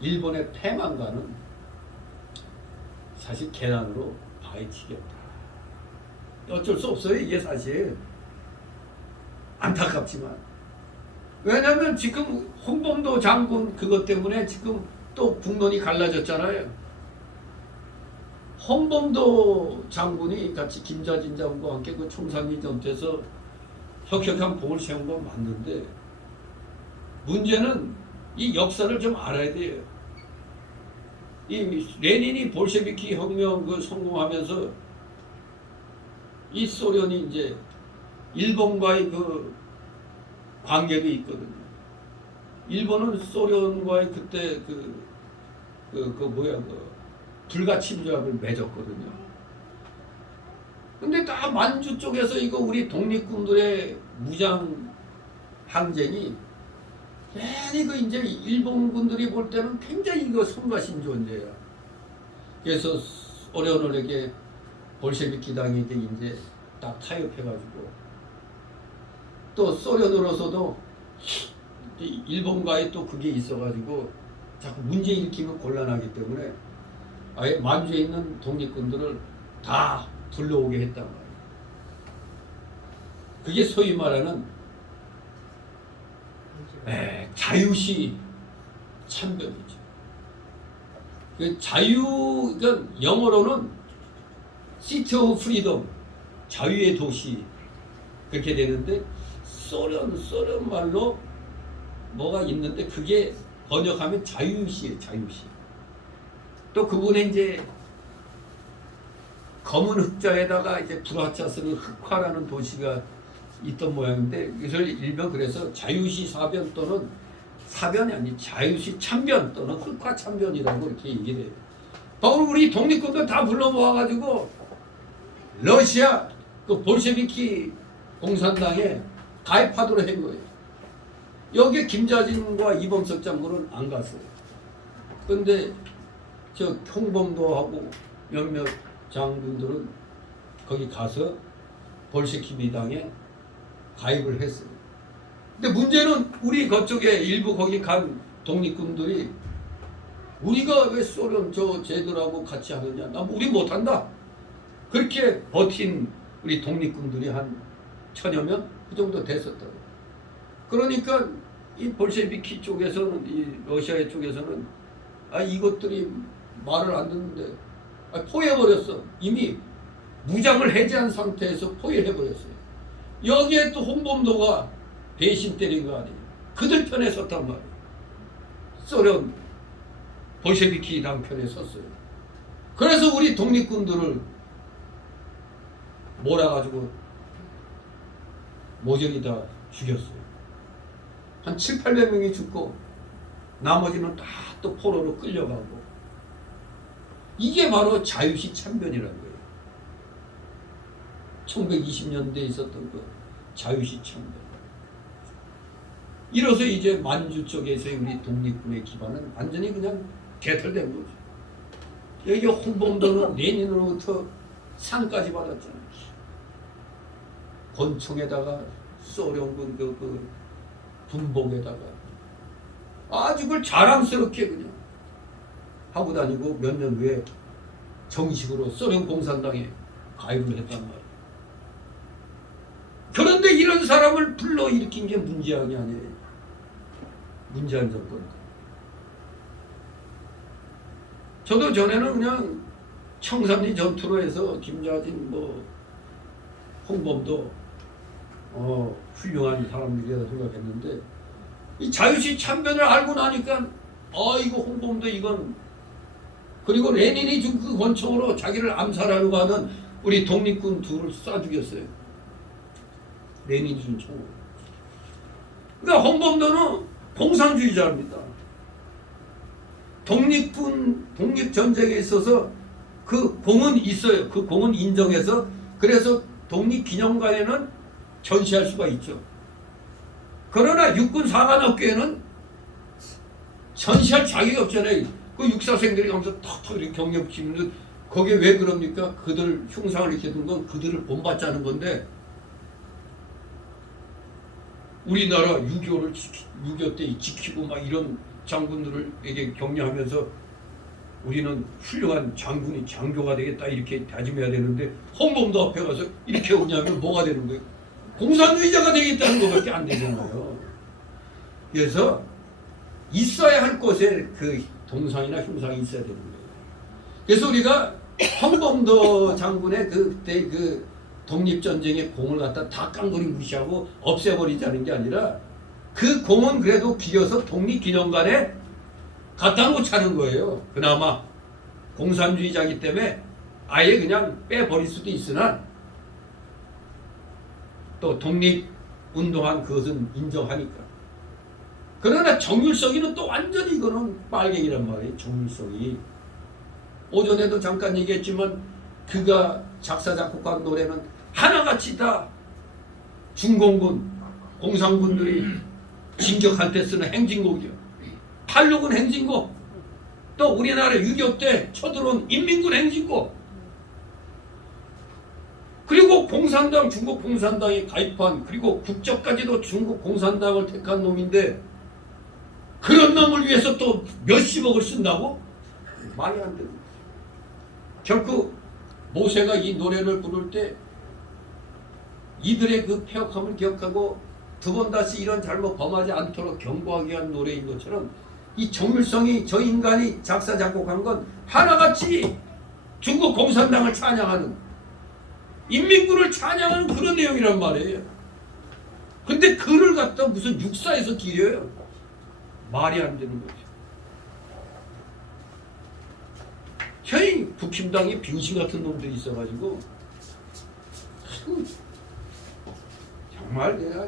일본의 패망과는 사실 계란으로 바위치기였다. 어쩔 수 없어요. 이게 사실 안타깝지만. 왜냐하면 지금 홍범도 장군 그것 때문에 지금 또 국론이 갈라졌잖아요. 홍범도 장군이 같이 김자진 장군과 함께 그 청산리 전투에서 혁혁한 공을 세운 건 맞는데, 문제는 이 역사를 좀 알아야 돼요. 이 레닌이 볼셰비키 혁명 그 성공하면서 이 소련이 이제 일본과의 그 관계도 있거든요. 일본은 소련과의 그때 그 불가침조약을 맺었거든요. 근데 다 만주 쪽에서 이거 우리 독립군들의 무장 항쟁이 괜히 그 이제 일본군들이 볼 때는 굉장히 이거 성가신 존재야. 그래서 소련에게 볼셰비키 당에게 이제 딱 타협해가지고, 또 소련으로서도 일본과의 또 그게 있어가지고 자꾸 문제 일으키면 곤란하기 때문에 아예 만주에 있는 독립군들을 다 불러오게 했단 말이에요. 그게 소위 말하는 자유시 참변이죠. 그 자유, 그러니까 영어로는 City of Freedom, 자유의 도시 그렇게 되는데, 소련 말로 뭐가 있는데 그게 번역하면 자유시예요. 자유시. 또 그분의 이제 검은 흑자에다가 이제 불화자 쓰는 흑화라는 도시가 있던 모양인데, 이것을 일명 그래서 자유시 사변 또는 사변이 아닌 자유시 참변 또는 흑화 참변이라고 이렇게 얘기를 해요. 바로 우리 독립군들 다 불러 모아가지고 러시아 그 볼셰비키 공산당에 가입하도록 한 거예요. 여기에 김자진과 이범석 장군은 안 갔어요. 근데 저 홍범도하고 몇몇 장군들은 거기 가서 볼셰키비당에 가입을 했어요. 근데 문제는 우리 그쪽에 일부 거기 간 독립군들이 우리가 왜 소련 저 쟤들하고 같이 하느냐, 나 우리 못한다. 그렇게 버틴 우리 독립군들이 한 1000여 명 그 정도 됐었다고. 그러니까 이 볼셰비키 쪽에서는, 이 러시아 쪽에서는 이것들이 말을 안 듣는데 포위해버렸어. 이미 무장을 해제한 상태에서 포위해버렸어요. 여기에 또 홍범도가 배신 때린 거 아니에요. 그들 편에 섰단 말이에요. 소련 볼셰비키 당 편에 섰어요. 그래서 우리 독립군들을 몰아가지고 모조리 다 죽였어요. 한 700~800명이 죽고 나머지는 다 또 포로로 끌려가고. 이게 바로 자유시 참변이라는 거예요. 1920년대에 있었던 그 자유시 참변. 이로써 이제 만주 쪽에서의 우리 독립군의 기반은 완전히 그냥 개털된 거죠. 여기 홍범도는 레닌으로부터 상까지 받았잖아요. 권총에다가 소련군 그 군복에다가 아주 그걸 자랑스럽게 그냥 하고 다니고 몇 년 후에 정식으로 소련 공산당에 가입을 했단 말이에요. 그런데 이런 사람을 불러일으킨 게 문재인이 아니에요. 문재인 정권. 저도 전에는 그냥 청산리 전투로 해서 김자진 홍범도 훌륭한 사람들이라고 생각했는데 이 자유시 참변을 알고 나니까 이거 홍범도 이건 그리고 레닌이 준 그 권총으로 자기를 암살하려고 하는 우리 독립군 둘을 쏴 죽였어요. 레닌이 준 총으로. 그러니까 홍범도는 공산주의자입니다. 독립전쟁에 있어서 그 공은 있어요. 그 공은 인정해서 그래서 독립기념관에는 전시할 수가 있죠. 그러나 육군 사관학교에는 전시할 자격이 없잖아요. 그 육사생들이 가면서 턱턱 이렇게 경력 치는데 거기에 왜 그럽니까? 그들 흉상을 이렇게 둔 건 그들을 본받자는 건데 우리나라 6.25 때 지키고 막 이런 장군들에게 격려하면서 우리는 훌륭한 장군이 장교가 되겠다 이렇게 다짐해야 되는데 홍범도 앞에 가서 이렇게 오냐면 뭐가 되는 거예요? 공산주의자가 되겠다는 것밖에 안 되잖아요. 그래서 있어야 할 곳에 그 동상이나 흉상이 있어야 되는 거예요. 그래서 우리가 홍범도 장군의 그때 그 독립전쟁의 공을 갖다 다 깡그리 무시하고 없애버리자는 게 아니라 그 공은 그래도 비어서 독립기념관에 갖다 놓자는 거예요. 그나마 공산주의자이기 때문에 아예 그냥 빼버릴 수도 있으나 또 독립운동한 그것은 인정하니까. 그러나 정율성이는 또 완전히 이거는 빨갱이란 말이에요. 정율성이. 오전에도 잠깐 얘기했지만 그가 작사 작곡한 노래는 하나같이 다 중공군 공산군들이 진격할 때 쓰는 행진곡이요. 86은 행진곡, 또 우리나라 6.25 때 쳐들어온 인민군 행진곡, 그리고 공산당 중국 공산당에 가입한 그리고 국적까지도 중국 공산당을 택한 놈인데 그런 놈을 위해서 또 몇십억을 쓴다고? 말이 안 되는 거죠. 결코 모세가 이 노래를 부를 때 이들의 그 폐역함을 기억하고 두 번 다시 이런 잘못 범하지 않도록 경고하기 위한 노래인 것처럼 이 정밀성이 저 인간이 작사 작곡한 건 하나같이 중국 공산당을 찬양하는 인민군을 찬양하는 그런 내용이란 말이에요. 근데 그를 갖다 무슨 육사에서 기려요. 말이 안 되는 거죠. 저희 국힘당에 병신 같은 놈들이 있어가지고 정말 내가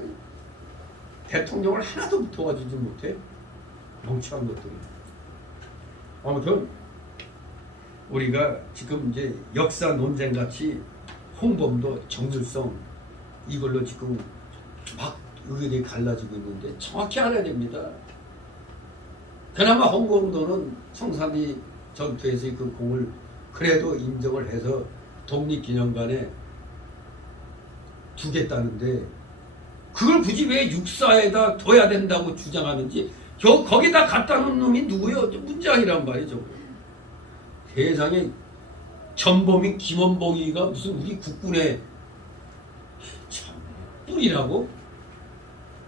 대통령을 하나도 도와주지 못해. 멍청한 것들이. 아무튼 우리가 지금 이제 역사 논쟁 같이 홍범도 정율성 이걸로 지금 막 의견이 갈라지고 있는데 정확히 알아야 됩니다. 그나마 홍범도는 청산리 전투에서의 그 공을 그래도 인정을 해서 독립기념관에 두겠다는데 그걸 굳이 왜 육사에다 둬야 된다고 주장하는지 거기다 갖다 놓은 놈이 누구요? 문장이란 말이죠. 세상에 전범인 김원봉이가 무슨 우리 국군의 참 뿔이라고?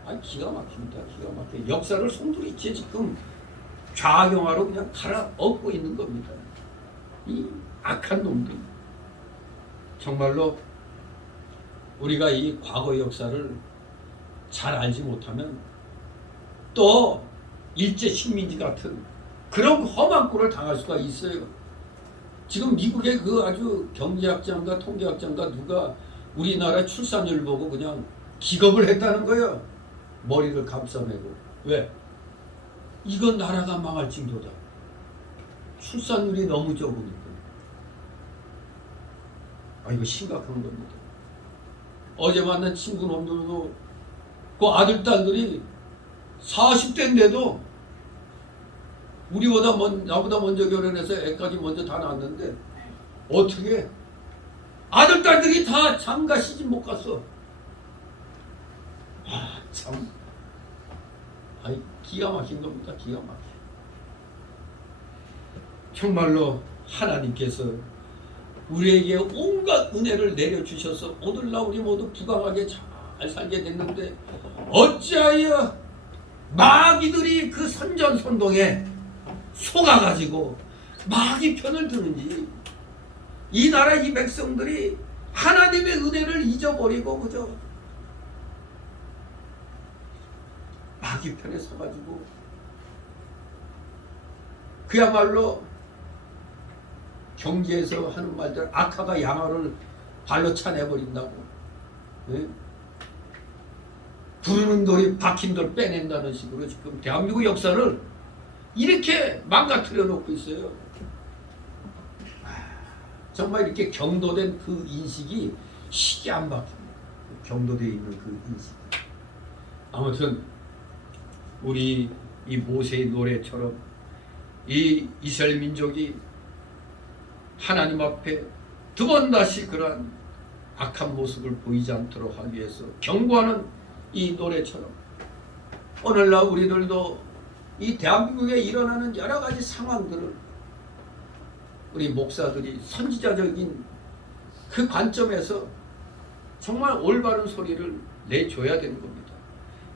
아니 기가 막힙니다. 기가 막혀. 역사를 송두리째 지금 좌경화로 그냥 갈아엎고 있는 겁니다. 이 악한 놈들. 정말로 우리가 이 과거 역사를 잘 알지 못하면 또 일제 식민지 같은 그런 험한 꼴을 당할 수가 있어요. 지금 미국의 그 아주 경제학자인가 통계학자인가 누가 우리나라 출산율 보고 그냥 기겁을 했다는 거예요. 머리를 감싸매고. 왜? 이건 나라가 망할 징조다. 출산율이 너무 적으니까. 이거 심각한 겁니다. 어제 만난 친구 놈들도 그 아들, 딸들이 40대인데도 나보다 먼저 결혼해서 애까지 먼저 다 낳았는데 어떻게 아들, 딸들이 다 장가 시집 못 갔어. 참. 기가 막힌 겁니다. 기가 막혀. 정말로 하나님께서 우리에게 온갖 은혜를 내려주셔서 오늘날 우리 모두 부강하게 잘 살게 됐는데 어찌하여 마귀들이 그 선전선동에 속아가지고 마귀 편을 드는지, 이 나라 이 백성들이 하나님의 은혜를 잊어버리고 그저 마귀 편에 서가지고 그야말로 경제에서 하는 말들, 악화가 양화를 발로 차내버린다고, 네? 구르는 돌이 박힌 돌 빼낸다는 식으로 지금 대한민국 역사를 이렇게 망가뜨려 놓고 있어요. 정말 이렇게 경도된 그 인식이 시계 안 박힙니다. 경도되어 있는 그 인식. 아무튼 우리 이 모세의 노래처럼 이 이스라엘 민족이 하나님 앞에 두 번 다시 그러한 악한 모습을 보이지 않도록 하기 위해서 경고하는 이 노래처럼 오늘날 우리들도 이 대한민국에 일어나는 여러 가지 상황들을 우리 목사들이 선지자적인 그 관점에서 정말 올바른 소리를 내줘야 되는 겁니다.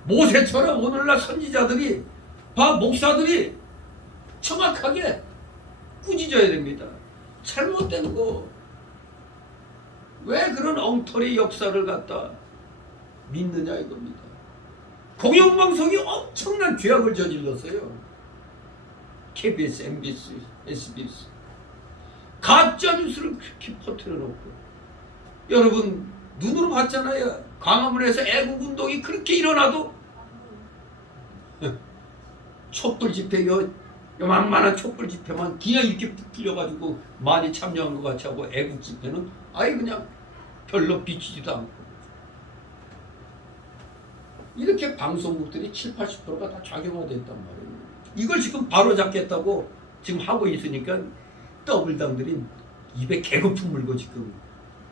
모세처럼 오늘날 선지자들이 목사들이 정확하게 꾸짖어야 됩니다. 잘못된 거, 왜 그런 엉터리 역사를 갖다 믿느냐 이겁니다. 공영방송이 엄청난 죄악을 저질렀어요. KBS, MBC, SBS 가짜뉴스를 그렇게 퍼뜨려놓고, 여러분 눈으로 봤잖아요. 광화문에서 애국운동이 그렇게 일어나도 촛불 집회, 요만한 촛불 집회만 그냥 이렇게 붙들려가지고 많이 참여한 것 같이 하고, 애국 집회는 아예 그냥 별로 비치지도 않고, 이렇게 방송국들이 70, 80%가 다 좌경화됐단 말이에요. 이걸 지금 바로잡겠다고 지금 하고 있으니까 더블당들이 입에 개거품 물고 지금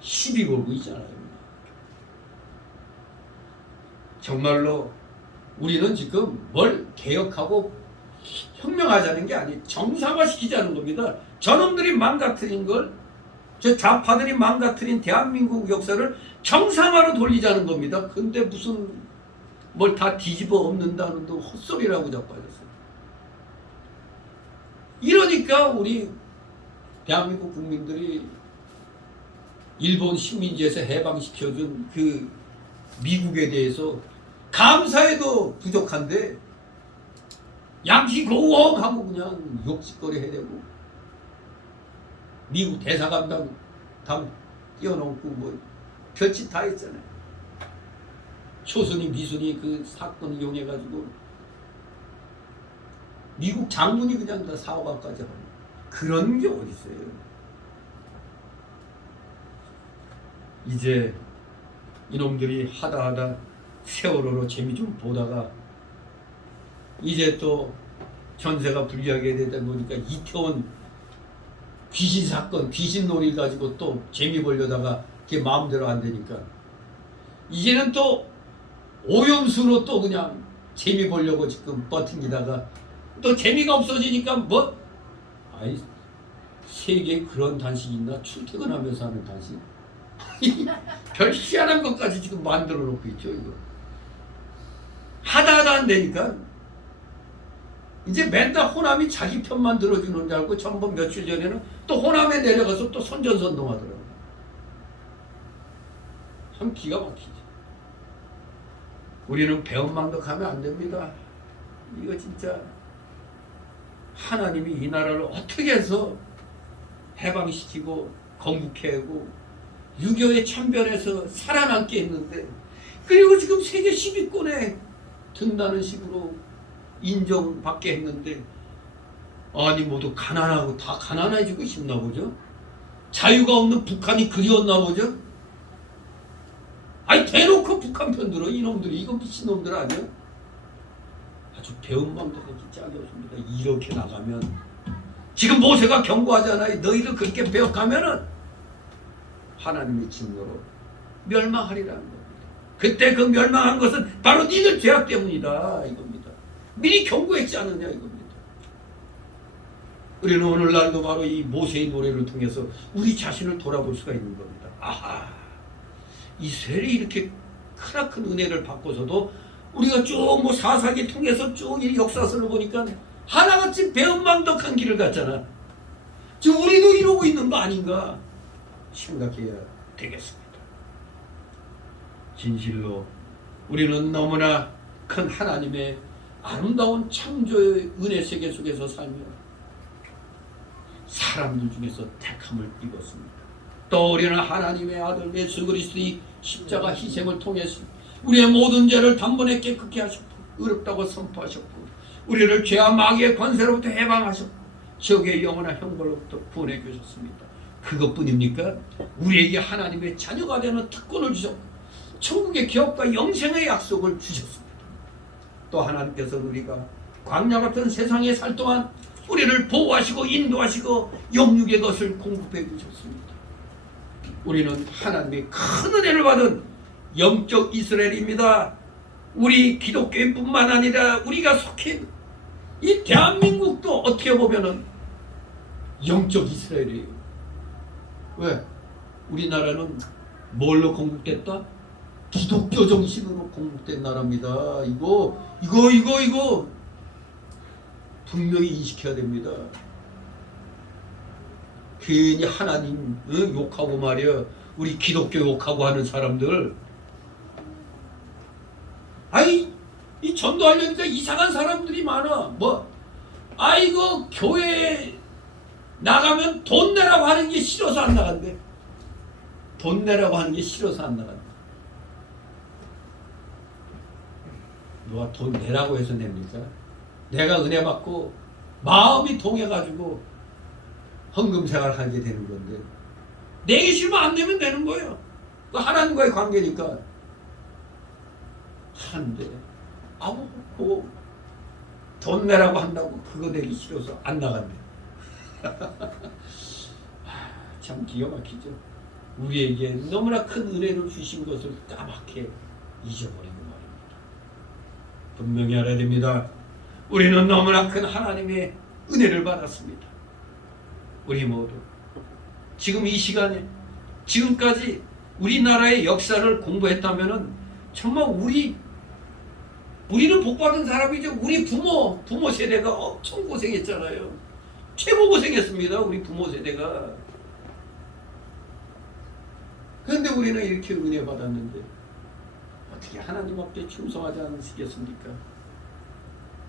시비 걸고 있잖아요. 정말로 우리는 지금 뭘 개혁하고 혁명하자는 게 아니에요. 정상화시키자는 겁니다. 저놈들이 망가뜨린 걸, 저 좌파들이 망가뜨린 대한민국 역사를 정상화로 돌리자는 겁니다. 근데 무슨 뭘 다 뒤집어 엎는다는 도 헛소리라고 자빠졌어요. 이러니까 우리 대한민국 국민들이 일본 식민지에서 해방시켜준 그 미국에 대해서 감사해도 부족한데 양키고원 하고 그냥 욕짓거리 해대고, 미국 대사관당 띄워놓고 뭐 별짓 다 했잖아요. 초선이 미순이 그 사건 이용해가지고 미국 장군이 그냥 다 사과까지 하고, 그런 게 어디 있어요. 이제 이놈들이 하다 세월호로 재미 좀 보다가 이제 또 전세가 불리하게 되다 보니까 이태원 귀신 사건, 귀신 놀이 가지고 또 재미 보려다가 그게 마음대로 안 되니까 이제는 또 오염수로 또 그냥 재미 보려고 지금 버팅기다가 또 재미가 없어지니까 뭐, 세계에 그런 단식이 있나? 출퇴근하면서 하는 단식? 별 희한한 것까지 지금 만들어 놓고 있죠. 이거 하다 안 되니까 이제 맨날 호남이 자기 편만 들어주는 줄 알고, 전번 며칠 전에는 또 호남에 내려가서 또 선전선동하더라고요. 참 기가 막히지. 우리는 배은망덕하면 안 됩니다. 이거 진짜 하나님이 이 나라를 어떻게 해서 해방시키고 건국해고 6.25의 참변에서 살아남게 했는데, 그리고 지금 세계 10위권에 든다는 식으로 인정받게 했는데 아니 모두 가난하고 다 가난해지고 싶나 보죠. 자유가 없는 북한이 그리웠나 보죠. 아니 대놓고 북한 편들어. 이놈들이 이거 미친놈들 아니야? 아주 배은망덕하기 짝이 없습니다. 이렇게 나가면 지금 모세가 경고하잖아요. 너희들 그렇게 배워가면은 하나님의 진노로 멸망하리라는 겁니다. 그때 그 멸망한 것은 바로 니들 죄악 때문이다 이겁니다. 미리 경고했지 않느냐 이겁니다. 우리는 오늘날도 바로 이 모세의 노래를 통해서 우리 자신을 돌아볼 수가 있는 겁니다. 아하, 이스라엘이 이렇게 크나큰 은혜를 받고서도 우리가 쭉 뭐 사사기 통해서 쭉 이 역사서를 보니까 하나같이 배은망덕한 길을 갔잖아. 지금 우리도 이러고 있는 거 아닌가 생각해야 되겠습니다. 진실로 우리는 너무나 큰 하나님의 아름다운 창조의 은혜 세계 속에서 살며 사람들 중에서 택함을 입었습니다. 또 우리는 하나님의 아들 예수 그리스도의 십자가 희생을 통해서 우리의 모든 죄를 단번에 깨끗게 하셨고 의롭다고 선포하셨고 우리를 죄와 마귀의 권세로부터 해방하셨고 지옥의 영원한 형벌로부터 구원해 주셨습니다. 그것뿐입니까? 우리에게 하나님의 자녀가 되는 특권을 주셨고 천국의 기업과 영생의 약속을 주셨습니다. 또 하나님께서는 우리가 광야 같은 세상에 살 동안 우리를 보호하시고 인도하시고 영육의 것을 공급해 주셨습니다. 우리는 하나님의 큰 은혜를 받은 영적 이스라엘입니다. 우리 기독교인뿐만 아니라 우리가 속해 이 대한민국도 어떻게 보면은 영적 이스라엘이에요. 왜? 우리나라는 뭘로 건국됐다? 기독교 정신으로 건국된 나라입니다. 이거 분명히 인식해야 됩니다. 괜히 하나님 욕하고 말이야 우리 기독교 욕하고 하는 사람들 아이 이 전도하려니까 이상한 사람들이 많아. 뭐 아이고 교회 나가면 돈 내라고 하는 게 싫어서 안 나간대. 돈 내라고 하는 게 싫어서 안 나간대. 누가 돈 내라고 해서 냅니까? 내가 은혜 받고 마음이 통해가지고 헌금 생활하게 되는 건데 내기 싫으면 안 내면 되는 거예요. 그 하나님과의 관계니까. 하는데 아무 돈 내라고 한다고 그거 내기 싫어서 안 나간대. 참 기가 막히죠. 우리에게 너무나 큰 은혜를 주신 것을 까맣게 잊어버리는 말입니다. 분명히 알아야 됩니다. 우리는 너무나 큰 하나님의 은혜를 받았습니다. 우리 모두 지금 이 시간에 지금까지 우리나라의 역사를 공부했다면은 정말 우리는 복받은 사람이죠. 우리 부모 세대가 엄청 고생했잖아요. 최고 고생했습니다. 우리 부모 세대가. 그런데 우리는 이렇게 은혜 받았는데 어떻게 하나님 앞에 충성하지 않으시겠습니까?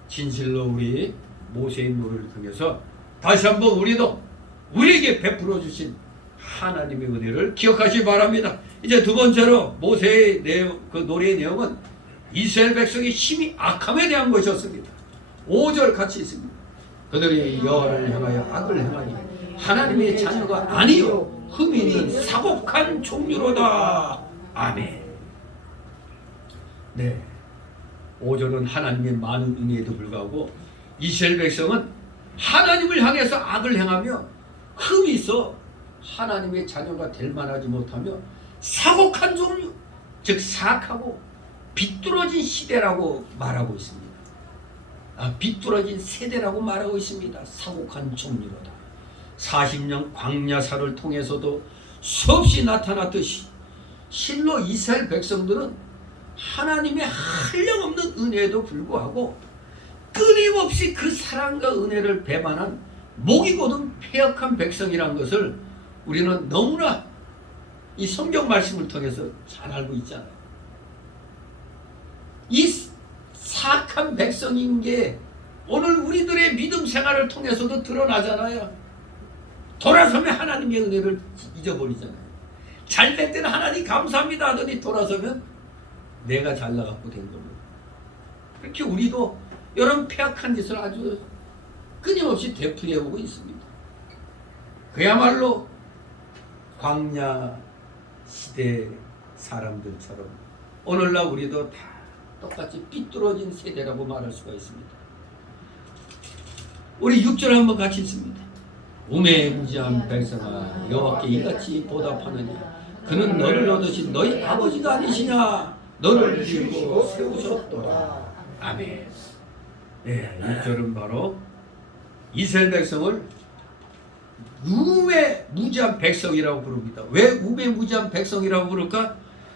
진실로 우리 모세의 노래를 통해서 다시 한번 우리도 우리에게 베풀어 주신 하나님의 은혜를 기억하시기 바랍니다. 이제 두 번째로 모세의 그 노래의 내용은 이스라엘 백성의 심히 악함에 대한 것이었습니다. 5절 같이 있습니다. 그들이 여호와를 향하여 악을 행하니 하나님의 자녀가 아니요 흠이 있는 사곡한 종류로다. 아멘. 네, 5절은 하나님의 많은 은혜에도 불구하고 이스라엘 백성은 하나님을 향해서 악을 행하며 흠이 있어 하나님의 자녀가 될 만하지 못하며 사곡한 종류, 즉 사악하고 비뚤어진 시대라고 말하고 있습니다. 비뚤어진 세대라고 말하고 있습니다. 사곡한 종류로다. 40년 광야사를 통해서도 수없이 나타났듯이 실로 이스라엘 백성들은 하나님의 한량없는 은혜에도 불구하고 끊임없이 그 사랑과 은혜를 배반한 목이 곧은 패역한 백성이라는 것을 우리는 너무나 이 성경 말씀을 통해서 잘 알고 있잖아요. 이 사악한 백성인 게 오늘 우리들의 믿음 생활을 통해서도 드러나잖아요. 돌아서면 하나님의 은혜를 잊어버리잖아요. 잘 될 때는 하나님 감사합니다 하더니 돌아서면 내가 잘나갖고 된 겁니다. 그렇게 우리도 이런 폐악한 짓을 아주 끊임없이 되풀이해오고 있습니다. 그야말로 광야 시대 사람들처럼 오늘날 우리도 다 똑같이 삐뚤어진 세대라고 말할 수가 있습니다. 우리 6절 한번 같이 읽습니다. 우매무지한 백성아 여호와께 이같이 보답하느냐 그는 너를 얻으신 너희 아버지가 아니시냐 너를 지고 세우셨도다. 아멘. 네, 6절은 바로 이스라엘 백성을 우매무지한 백성이라고 부릅니다. 왜 우매무지한 백성이라고 부를까?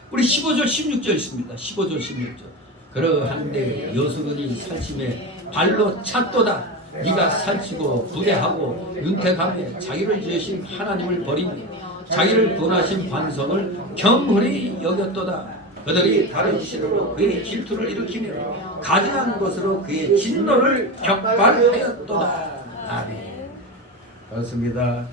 우리 15절 16절 있습니다. 15절 16절. 그러한데 여수론이 살심에 발로 찼도다. 네가 살치고 부대하고 윤택하며 자기를 지으신 하나님을 버리니 자기를 권하신 반성을 경홀히 여겼도다. 그들이 다른 신으로 그의 질투를 일으키며 가증한 것으로 그의 진노를 격발하였도다. 아멘. 그렇습니다.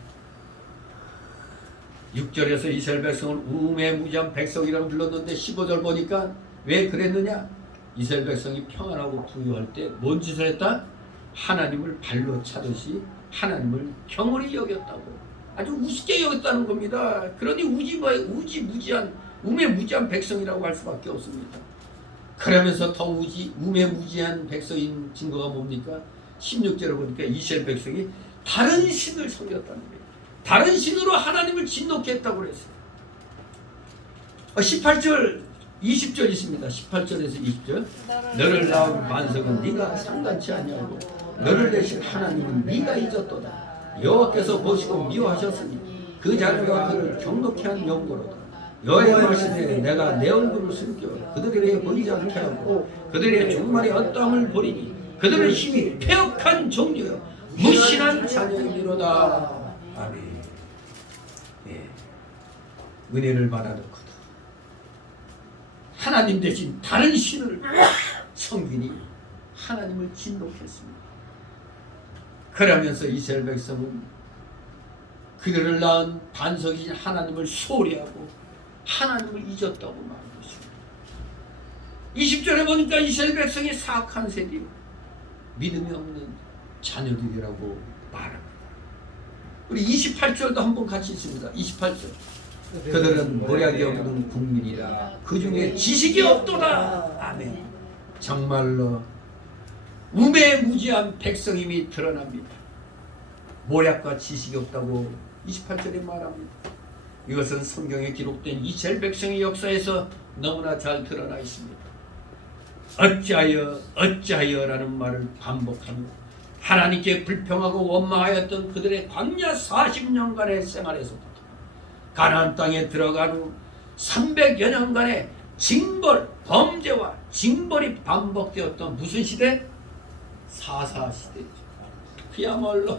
6절에서 이스라엘 백성을 우매무지한 백성이라고 불렀는데 15절 보니까 왜 그랬느냐? 이스라엘 백성이 평안하고 부유할 때 뭔 짓을 했다? 하나님을 발로 차듯이 하나님을 경홀히 여겼다고. 아주 우습게 여겼다는 겁니다. 그러니 우매무지한 백성이라고 할 수밖에 없습니다. 그러면서 더 우매무지한 백성인 증거가 뭡니까? 16절에 보니까 이스라엘 백성이 다른 신을 섬겼다는 거예요. 다른 신으로 하나님을 진노케 했다고 그랬어요. 18절 20절 있습니다. 18절에서 20절. 너를 낳은 반석은 네가 상관치 아니하고 너를 내신 하나님은 네가 잊었도다. 여호와께서 보시고 미워하셨으니 그 자녀가 그를 경록케 한 영고로다. 여호와의 말씀에 내가 내 얼굴을 숨겨 그들에게 보이지 않게 하고 그들의 종말의 어떠함을 보리니 그들의 힘이 폐역한 종류요 무신한 자녀이로다. 아멘. 예. 은혜를 받아놓고도 하나님 대신 다른 신을 섬기니 하나님을 진노했습니다. 그러면서 이스라엘 백성은 그들을 낳은 반석이신 하나님을 소홀히 하고 하나님을 잊었다고 말한 것입니다. 20절에 보니까 이스라엘 백성이 사악한 세대, 믿음이 없는 자녀들이라고 말합니다. 우리 28절도 한번 같이 있습니다. 28절. 그들은 모략이 없는 국민이라 그 중에 지식이 없도다. 아멘. 정말로 우매무지한 백성임이 드러납니다. 모략과 지식이 없다고 28절에 말합니다. 이것은 성경에 기록된 이스라엘 백성의 역사에서 너무나 잘 드러나 있습니다. 어찌하여라는 말을 반복하며 하나님께 불평하고 원망하였던 그들의 광야 40년간의 생활에서부터 가나안 땅에 들어간 후 300여 년간의 징벌, 범죄와 징벌이 반복되었던 무슨 시대? 사사시대죠. 그야말로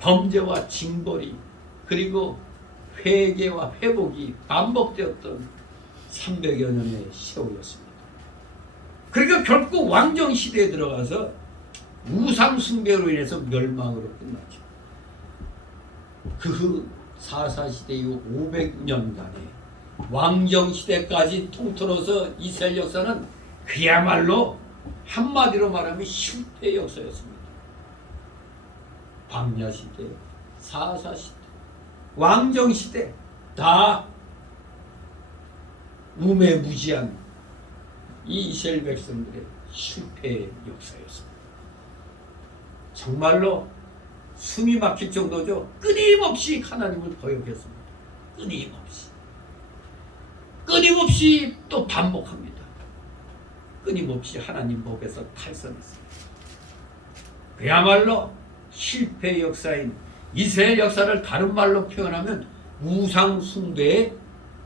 범죄와 징벌이 그리고 회개와 회복이 반복되었던 300여 년의 세월이었습니다. 그러니까 결국 왕정시대에 들어가서 우상숭배로 인해서 멸망으로 끝났죠. 그 사사시대 이후 500년간의 왕정시대까지 통틀어서 이스라엘 역사는 그야말로 한마디로 말하면 실패의 역사였습니다. 광야시대, 사사시대, 왕정시대 다 우매무지한 이 이스라엘 백성들의 실패의 역사였습니다. 정말로 숨이 막힐 정도죠. 끊임없이 하나님을 거역했습니다. 끊임없이 또 반복합니다. 끊임없이 하나님 법에서 탈선했습니다. 그야말로 실패의 역사인 이스라엘 역사를 다른 말로 표현하면 우상숭배의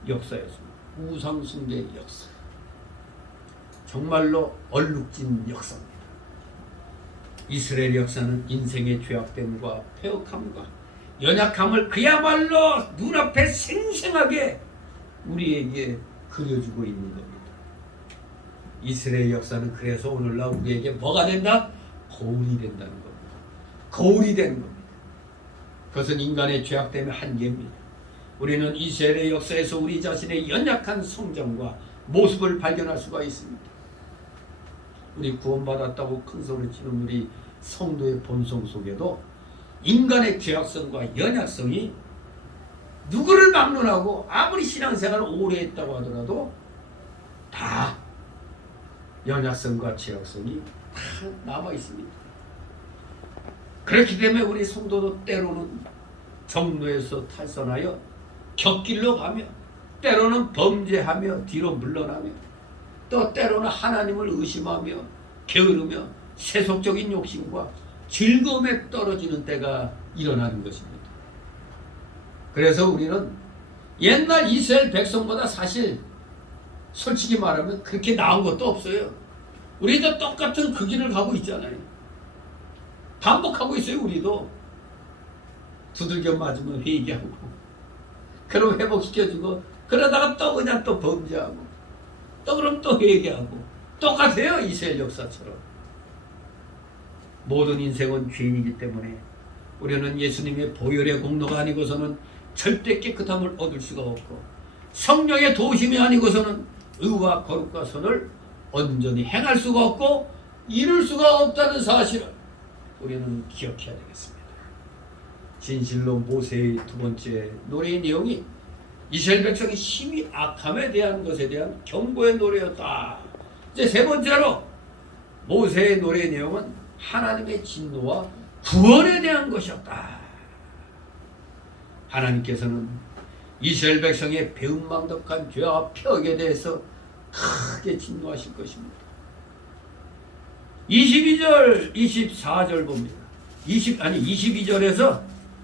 역사였습니다. 우상숭배의 역사. 정말로 얼룩진 역사입니다. 이스라엘 역사는 인생의 죄악됨과 폐역함과 연약함을 그야말로 눈앞에 생생하게 우리에게 그려주고 있는 겁니다. 이스라엘 역사는 그래서 오늘날 우리에게 뭐가 된다? 거울이 된다는 겁니다. 거울이 되는 겁니다. 그것은 인간의 죄악됨의 한계입니다. 우리는 이스라엘의 역사에서 우리 자신의 연약한 성정과 모습을 발견할 수가 있습니다. 우리 구원받았다고 큰 소리 치는 우리 성도의 본성 속에도 인간의 죄악성과 연약성이 누구를 막론하고 아무리 신앙생활을 오래 했다고 하더라도 다 연약성과 죄악성이 다 남아 있습니다. 그렇기 때문에 우리 성도도 때로는 정로에서 탈선하여 곁길로 가며 때로는 범죄하며 뒤로 물러나며 또 때로는 하나님을 의심하며 게으르며 세속적인 욕심과 즐거움에 떨어지는 때가 일어나는 것입니다. 그래서 우리는 옛날 이스라엘 백성보다 사실 솔직히 말하면 그렇게 나은 것도 없어요. 우리도 똑같은 그 길을 가고 있잖아요. 반복하고 있어요. 우리도 두들겨 맞으면 회개하고 그럼 회복시켜주고 그러다가 또 그냥 또 범죄하고 또 그럼 또 회개하고 똑같아요. 이스라엘 역사처럼. 모든 인생은 죄인이기 때문에 우리는 예수님의 보혈의 공로가 아니고서는 절대 깨끗함을 얻을 수가 없고 성령의 도우심이 아니고서는 의와 거룩과 선을 온전히 행할 수가 없고 이룰 수가 없다는 사실을 우리는 기억해야 되겠습니다. 진실로 모세의 두 번째 노래의 내용이 이스라엘 백성이 심히 악함에 대한 것에 대한 경고의 노래였다. 이제 세 번째로 모세의 노래의 내용은 하나님의 진노와 구원에 대한 것이었다. 하나님께서는 이스라엘 백성의 배은망덕한 죄와 폐역에 대해서 크게 진노하실 것입니다. 22절, 24절 봅니다. 22절에서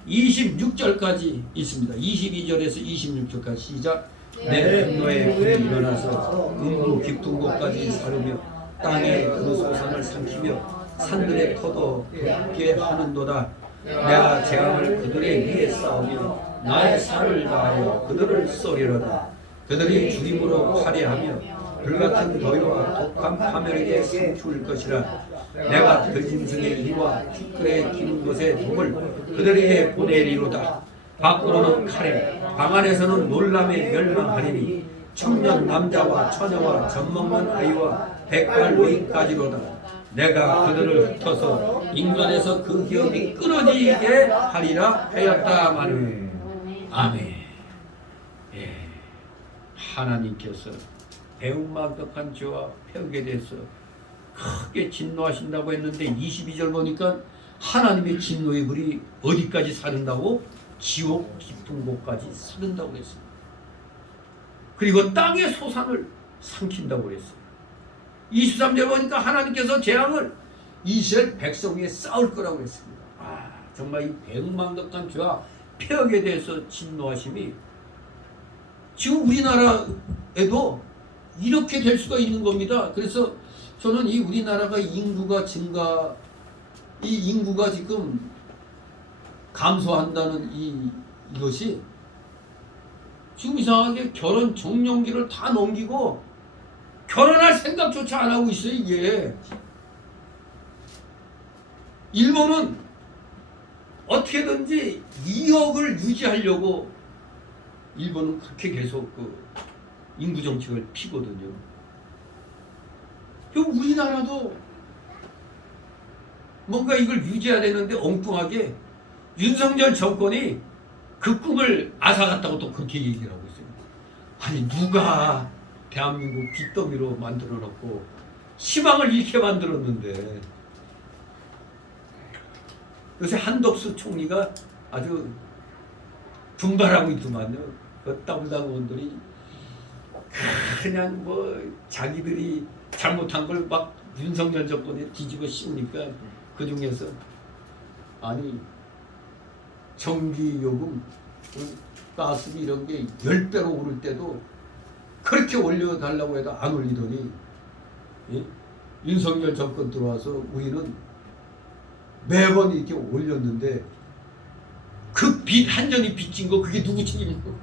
26절까지 있습니다. 22절에서 26절까지 시작. 내 분노에 불이 일어나서 음부 깊은 곳까지 사르며 땅에 그 소산을 삼키며 산들의 터도 돋게 하는도다. 내가 재앙을 그들의 위에 쌓으며 나의 살을 다하여 그들을 쏘리로다. 그들이 죽임으로 화려하며 불같은 더위와 독한 파멸에게 상추일 것이라. 내가 들짐승의 이와 티끌의 기는 곳에 독을 그들에게 보내리로다. 밖으로는 칼에 방 안에서는 놀람에 멸망하리니 청년 남자와 처녀와 젖먹는 아이와 백발 노인까지로다. 내가 그들을 흩어서 인간에서 그 기업이 끊어지게 하리라 하였다마는. 아멘. 예. 하나님께서 배은망덕한 죄와 폐역에 대해서 크게 진노하신다고 했는데 22절 보니까 하나님의 진노의 불이 어디까지 사른다고? 지옥 깊은 곳까지 사른다고 했습니다. 그리고 땅의 소산을 삼킨다고 그랬어요. 23절 보니까 하나님께서 재앙을 이스라엘 백성에 쌓을 거라고 그랬습니다. 정말 이 배은망덕한 죄와 폐역에 대해서 진노하심이 지금 우리나라에도 이렇게 될 수가 있는 겁니다. 그래서 저는 이 우리나라가 인구가 증가, 이 인구가 지금 감소한다는 이것이 지금 이상하게 결혼 적령기를 다 넘기고 결혼할 생각조차 안 하고 있어요. 이게 일본은 어떻게든지 2억을 유지하려고 일본은 그렇게 계속 그 인구 정책을 피거든요. 그럼 우리나라도 뭔가 이걸 유지해야 되는데 엉뚱하게 윤석열 정권이 그 꿈을 앗아갔다고 또 그렇게 얘기를 하고 있어요. 아니 누가 대한민국 빚더미로 만들어 놓고 희망을 잃게 만들었는데. 요새 한덕수 총리가 아주 분발하고 있더만요. 그 더블당원들이 그냥 뭐 자기들이 잘못한 걸 막 윤석열 정권에 뒤집어 씌우니까 그 중에서 아니 전기요금, 가스비 이런 게 10배로 오를 때도 그렇게 올려달라고 해도 안 올리더니 예? 윤석열 정권 들어와서 우리는 매번 이렇게 올렸는데 그 빚 한전이 빚진 거 그게 누구 책임이고?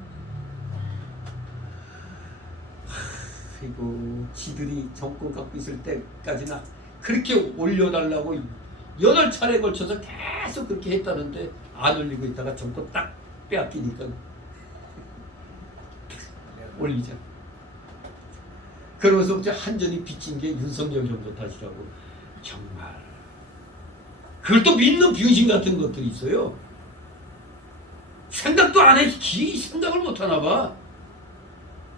그리고 지들이 정권 갖고 있을 때까지나 그렇게 올려달라고 8차례에 걸쳐서 계속 그렇게 했다는데 안 올리고 있다가 정권 딱 빼앗기니까 올리자. 그러면서 이제 한전이 빚진 게 윤석열 정부 탓이라고. 정말 그걸 또 믿는 병신 같은 것들이 있어요. 생각도 안 해. 생각을 못 하나 봐.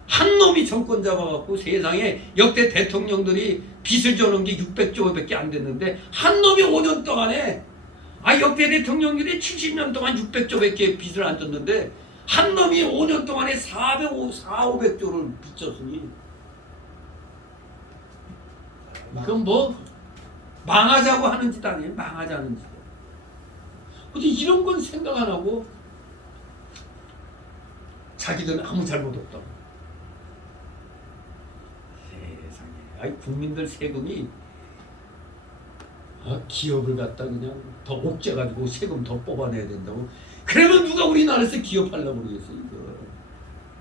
한 놈이 정권 잡아갖고 세상에 역대 대통령들이 빚을 져놓은 게 600조밖에 안 됐는데 한 놈이 5년 동안에 역대 대통령들이 70년 동안 600조밖에 빚을 안 졌는데 한 놈이 5년 동안에 500조를 빚졌으니 그건 뭐 망하자고 하는 짓 아니에요. 망하자는 짓. 근데 이런 건 생각 안 하고 자기들은 아무 잘못 없다고. 세상에. 국민들 세금이 기업을 갖다 그냥 더 옥죄가지고 세금 더 뽑아내야 된다고. 그러면 누가 우리나라에서 기업하려고 그러겠어요. 이거.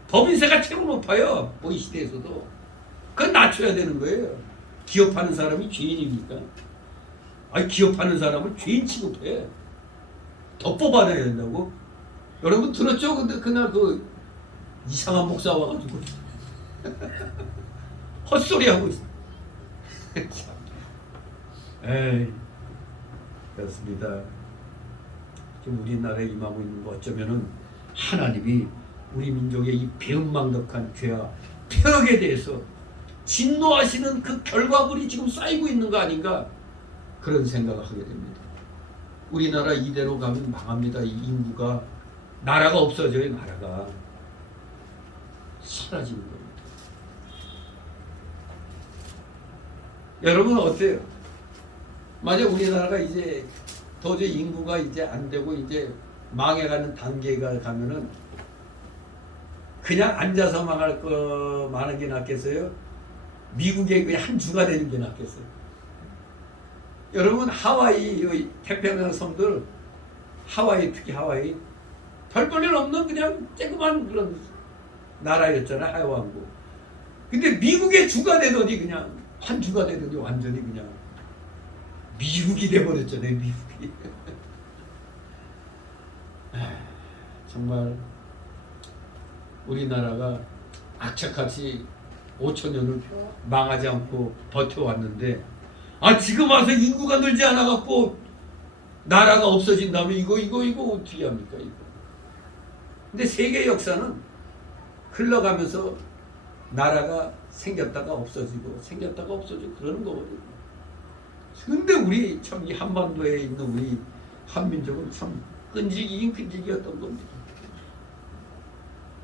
법인세가 최고 높아요. 이 시대에서도. 그건 낮춰야 되는 거예요. 기업하는 사람이 죄인입니까? 기업하는 사람을 죄인 취급해. 더 뽑아내야 된다고. 여러분 들었죠? 근데 그날 그 이상한 목사 와가지고 헛소리 하고 있어. 에이, 그렇습니다. 지금 우리나라에 임하고 있는 거 어쩌면은 하나님이 우리 민족의 이 배은망덕한 죄와 폐역에 대해서 진노하시는 그 결과물이 지금 쌓이고 있는 거 아닌가, 그런 생각을 하게 됩니다. 우리나라 이대로 가면 망합니다. 이 인구가, 나라가 없어져요. 나라가 사라지는 겁니다. 여러분 어때요? 만약 우리나라가 이제 도저히 인구가 이제 안 되고 이제 망해가는 단계가 가면은 그냥 앉아서 망할 거 많은 게 낫겠어요? 미국의 그 한 주가 되는 게 낫겠어요? 여러분 하와이 태평양 섬들, 하와이, 특히 하와이 별 볼일 없는 그냥 쬐그만 그런 나라였잖아요. 하와이 왕국. 근데 미국의 주가 되더니 그냥 한 주가 되더니 완전히 그냥 미국이 돼버렸잖아요. 미국이. 정말 우리나라가 악착같이 5천년을 망하지 않고 버텨왔는데 지금 와서 인구가 늘지 않아갖고 나라가 없어진다면 이거 어떻게 합니까? 이거. 근데 세계 역사는 흘러가면서 나라가 생겼다가 없어지고 생겼다가 없어지고 그러는 거거든요. 근데 우리 참 이 한반도에 있는 우리 한민족은 참 끈질기였던 겁니다.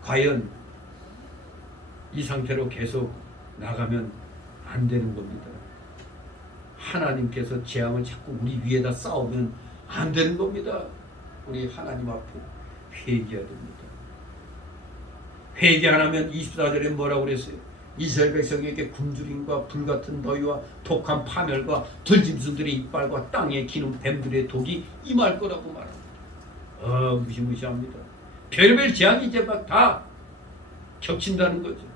과연 이 상태로 계속 나가면 안 되는 겁니다. 하나님께서 재앙을 자꾸 우리 위에다 쌓으면 안 되는 겁니다. 우리 하나님 앞에 회개해야 됩니다. 회개 안 하면 24절에 뭐라고 그랬어요? 이스라엘 백성에게 굶주림과 불같은 더위와 독한 파멸과 들짐승들의 이빨과 땅에 기는 뱀들의 독이 임할 거라고 말합니다. 무시무시합니다. 별별 재앙이 이제 막 다 겹친다는 거죠.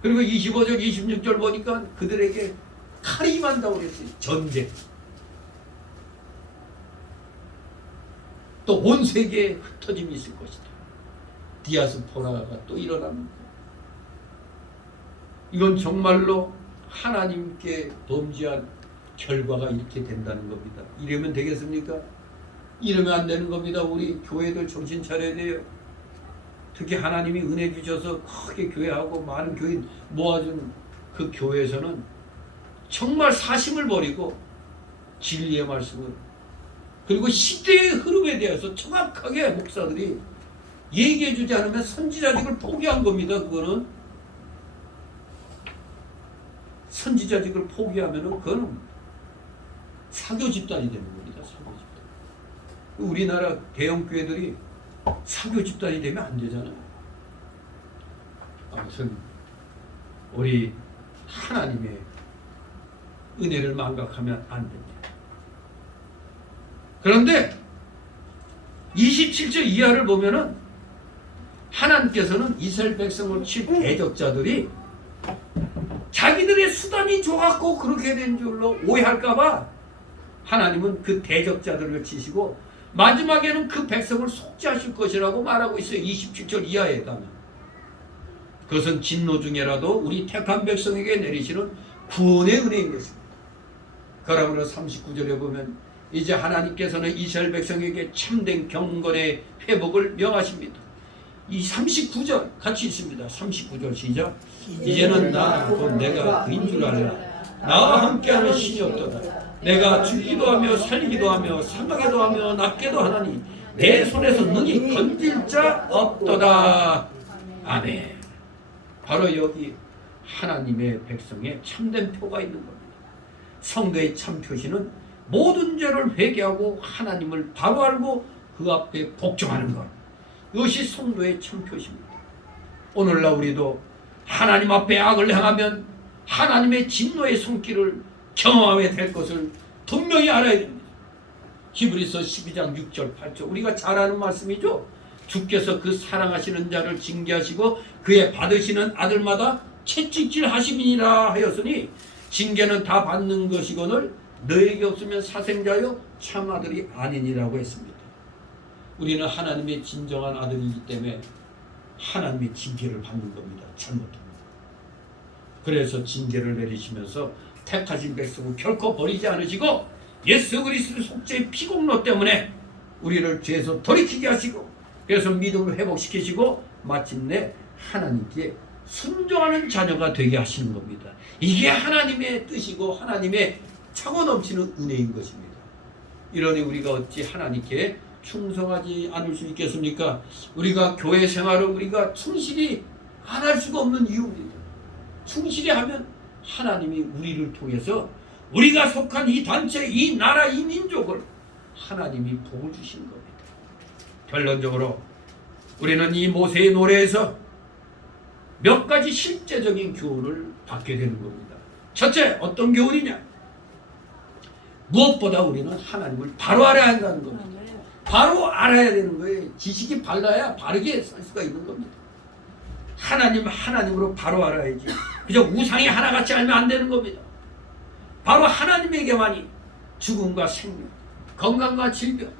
그리고 25절 26절 보니까 그들에게 칼이 임한다고 그랬어요. 전쟁. 또 온 세계에 흩어짐이 있을 것이다. 디아스포라가 또 일어납니다. 이건 정말로 하나님께 범죄한 결과가 이렇게 된다는 겁니다. 이러면 되겠습니까? 이러면 안 되는 겁니다. 우리 교회들 정신 차려야 돼요. 특히 하나님이 은혜 주셔서 크게 교회하고 많은 교인 모아준 그 교회에서는 정말 사심을 버리고 진리의 말씀을, 그리고 시대의 흐름에 대해서 정확하게 목사들이 얘기해 주지 않으면 선지자직을 포기한 겁니다. 그거는 선지자직을 포기하면은 그거는 사교 집단이 되는 겁니다. 사교 집단. 우리나라 대형 교회들이 사교 집단이 되면 안 되잖아요. 아무튼 우리 하나님의 은혜를 망각하면 안 됩니다. 그런데 27절 이하를 보면은 하나님께서는 이스라엘 백성을 칠 대적자들이 자기들의 수단이 좋았고 그렇게 된 줄로 오해할까봐 하나님은 그 대적자들을 치시고 마지막에는 그 백성을 속죄하실 것이라고 말하고 있어요. 27절 이하에 가면. 그것은 진노 중에라도 우리 택한 백성에게 내리시는 구원의 은혜인 것입니다. 그러므로 39절에 보면 이제 하나님께서는 이스라엘 백성에게 참된 경건의 회복을 명하십니다. 이 39절 같이 있습니다. 39절 시작. 이제는 나 곧 내가 그인 줄 알라. 나와 함께하는 신이 없도다. 내가 죽기도 하며 살기도 하며 사망에도 하며 낫게도 하나니 내 손에서 능히 건질 자 없도다. 아멘. 바로 여기 하나님의 백성의 참된 표가 있는 겁니다. 성도의 참 표시는 모든 죄를 회개하고 하나님을 바로 알고 그 앞에 복종하는 것. 이것이 성도의 참 표시입니다. 오늘날 우리도 하나님 앞에 악을 행하면 하나님의 진노의 손길을 경험하게 될 것을 분명히 알아야 됩니다. 히브리서 12장 6절 8절 우리가 잘 아는 말씀이죠. 주께서 그 사랑하시는 자를 징계하시고 그의 받으시는 아들마다 채찍질 하심이니라 하였으니 징계는 다 받는 것이거늘 너에게 없으면 사생자여 참 아들이 아니니라고 했습니다. 우리는 하나님의 진정한 아들이기 때문에 하나님의 징계를 받는 겁니다. 잘못합니다. 그래서 징계를 내리시면서 택하신 백성을 결코 버리지 않으시고 예수 그리스도 속죄의 피공로 때문에 우리를 죄에서 돌이키게 하시고 그래서 믿음을 회복시키시고 마침내 하나님께 순종하는 자녀가 되게 하시는 겁니다. 이게 하나님의 뜻이고 하나님의 차고 넘치는 은혜인 것입니다. 이러니 우리가 어찌 하나님께 충성하지 않을 수 있겠습니까? 우리가 교회 생활을 우리가 충실히 안 할 수가 없는 이유입니다. 충실히 하면 하나님이 우리를 통해서 우리가 속한 이 단체, 이 나라, 이 민족을 하나님이 복을 주시는 겁니다. 결론적으로 우리는 이 모세의 노래에서 몇 가지 실제적인 교훈을 받게 되는 겁니다. 첫째, 어떤 교훈이냐? 무엇보다 우리는 하나님을 바로 알아야 한다는 겁니다. 바로 알아야 되는 거예요. 지식이 발라야 바르게 살 수가 있는 겁니다. 하나님으로 바로 알아야지. 그저 우상이 하나같이 알면 안 되는 겁니다. 바로 하나님에게만이 죽음과 생명, 건강과 질병,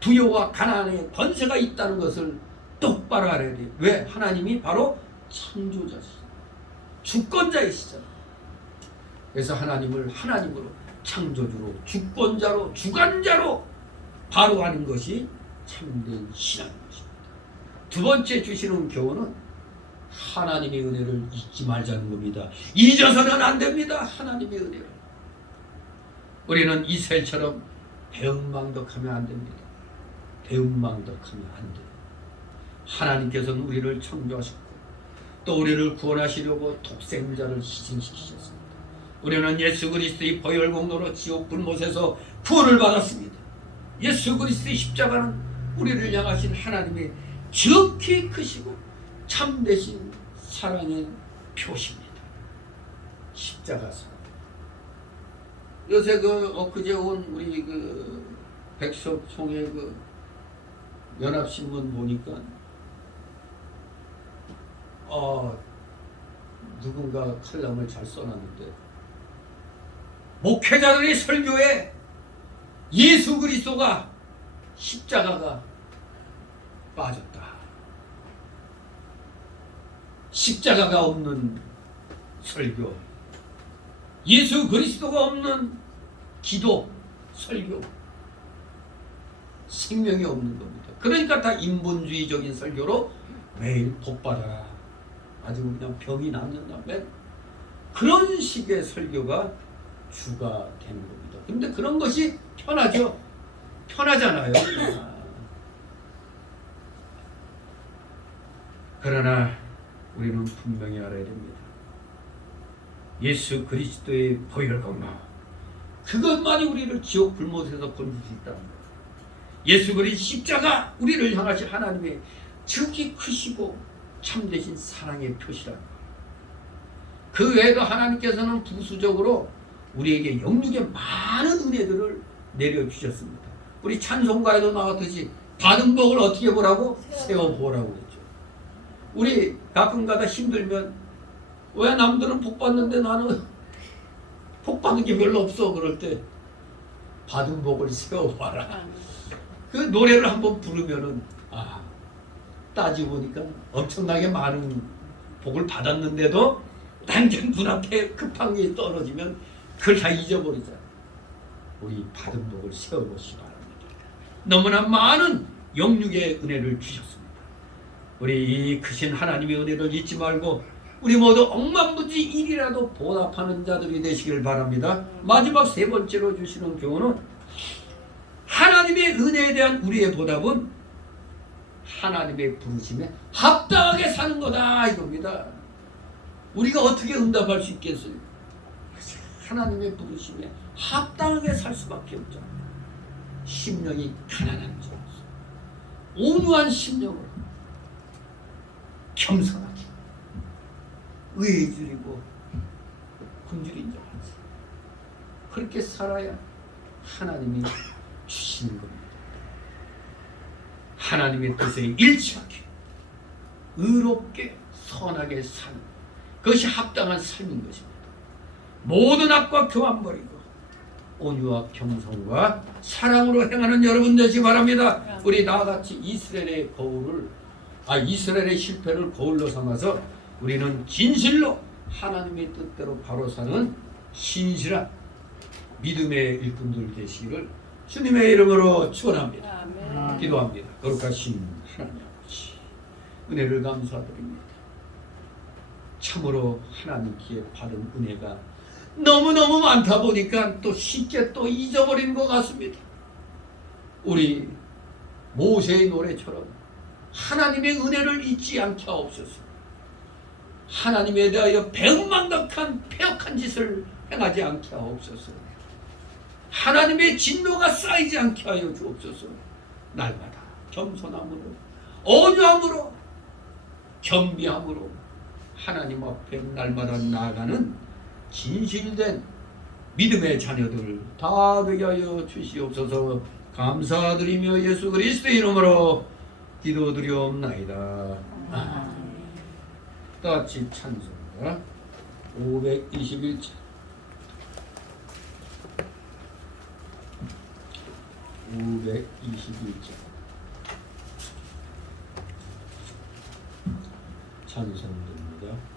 부요와 가난의 권세가 있다는 것을 똑바로 알아야 돼요. 왜? 하나님이 바로 창조자시죠. 주권자이시잖아요. 그래서 하나님을 하나님으로, 창조주로, 주권자로, 주관자로 바로 아는 것이 참된 신앙인 것입니다. 두 번째 주시는 교훈은 하나님의 은혜를 잊지 말자는 겁니다. 잊어서는 안 됩니다. 하나님의 은혜를. 우리는 이스라엘처럼 배은망덕하면 안 됩니다. 배은망덕하면 안 돼요. 하나님께서는 우리를 창조하셨고 또 우리를 구원하시려고 독생자를 희생시키셨습니다. 우리는 예수 그리스도의 보혈 공로로 지옥 불못에서 구원을 받았습니다. 예수 그리스도의 십자가는 우리를 향하신 하나님의 지극히 크시고 참되신 사랑의 표시입니다. 십자가 사랑. 요새 엊그제 온 우리 백석송의 연합신문 보니까 누군가 칼럼을 잘 써놨는데 목회자들의 설교에 예수 그리스도가 십자가가 빠졌다. 십자가가 없는 설교, 예수 그리스도가 없는 기도, 설교, 생명이 없는 겁니다. 그러니까 다 인본주의적인 설교로 매일 복받아라. 아주 그냥 병이 낫는다면 그런 식의 설교가 주가 되는 겁니다. 근데 그런 것이 편하죠? 편하잖아요. 그러나 우리는 분명히 알아야 됩니다. 예수 그리스도의 보혈 공로, 그것만이 우리를 지옥 불못에서 건질 수 있다는 거예요. 예수 그리스도 십자가 우리를 향하신 하나님의 지극히 크시고 참되신 사랑의 표시라는 거예요. 그 외에도 하나님께서는 부수적으로 우리에게 영육의 많은 은혜들을 내려주셨습니다. 우리 찬송가에도 나왔듯이 받은 복을 어떻게 보라고? 세워보라고 그랬죠. 우리 가끔가다 힘들면 왜 남들은 복 받는데 나는 복 받는 게 별로 없어. 그럴 때 받은 복을 세워봐라. 그 노래를 한번 부르면은 따지고 보니까 엄청나게 많은 복을 받았는데도 당장 눈앞에 급한 게 떨어지면 그걸 다 잊어버리잖아. 우리 받은 복을 세워보시기 바랍니다. 너무나 많은 영육의 은혜를 주셨습니다. 우리 이 크신 하나님의 은혜를 잊지 말고 우리 모두 억만무지 일이라도 보답하는 자들이 되시길 바랍니다. 마지막 세 번째로 주시는 교훈은 하나님의 은혜에 대한 우리의 보답은 하나님의 부르심에 합당하게 사는 거다 이겁니다. 우리가 어떻게 응답할 수 있겠어요? 하나님의 부르심에 합당하게 살 수밖에 없죠. 심령이 가난한 자, 온유한 심령으로 겸손하게 의지리고 굶주린 자 그렇게 살아야 하나님이 주시는 겁니다. 하나님의 뜻에 일치하게 의롭게 선하게 사는 그것이 합당한 삶인 것입니다. 모든 악과 교만 버리고 온유와 겸손과 사랑으로 행하는 여러분 되시기 바랍니다. 우리 나같이 이스라엘의 실패를 거울로 삼아서 우리는 진실로 하나님의 뜻대로 바로 사는 신실한 믿음의 일꾼들 되시기를 주님의 이름으로 축원합니다. 아멘. 기도합니다. 거룩하신 하나님 아버지, 은혜를 감사드립니다. 참으로 하나님께 받은 은혜가 너무너무 많다 보니까 또 쉽게 또 잊어버린 것 같습니다. 우리 모세의 노래처럼 하나님의 은혜를 잊지 않게 하옵소서. 하나님에 대하여 배은망덕한 패역한 짓을 행하지 않게 하옵소서. 하나님의 진노가 쌓이지 않게 하여 주옵소서. 날마다 겸손함으로 온유함으로 겸비함으로 하나님 앞에 날마다 나아가는 진실된 믿음의 자녀들 다 되게 하여 주시옵소서. 감사드리며 예수 그리스도의 이름으로 기도드리옵나이다. 다 같이 찬송가 521장 521장 찬송됩니다.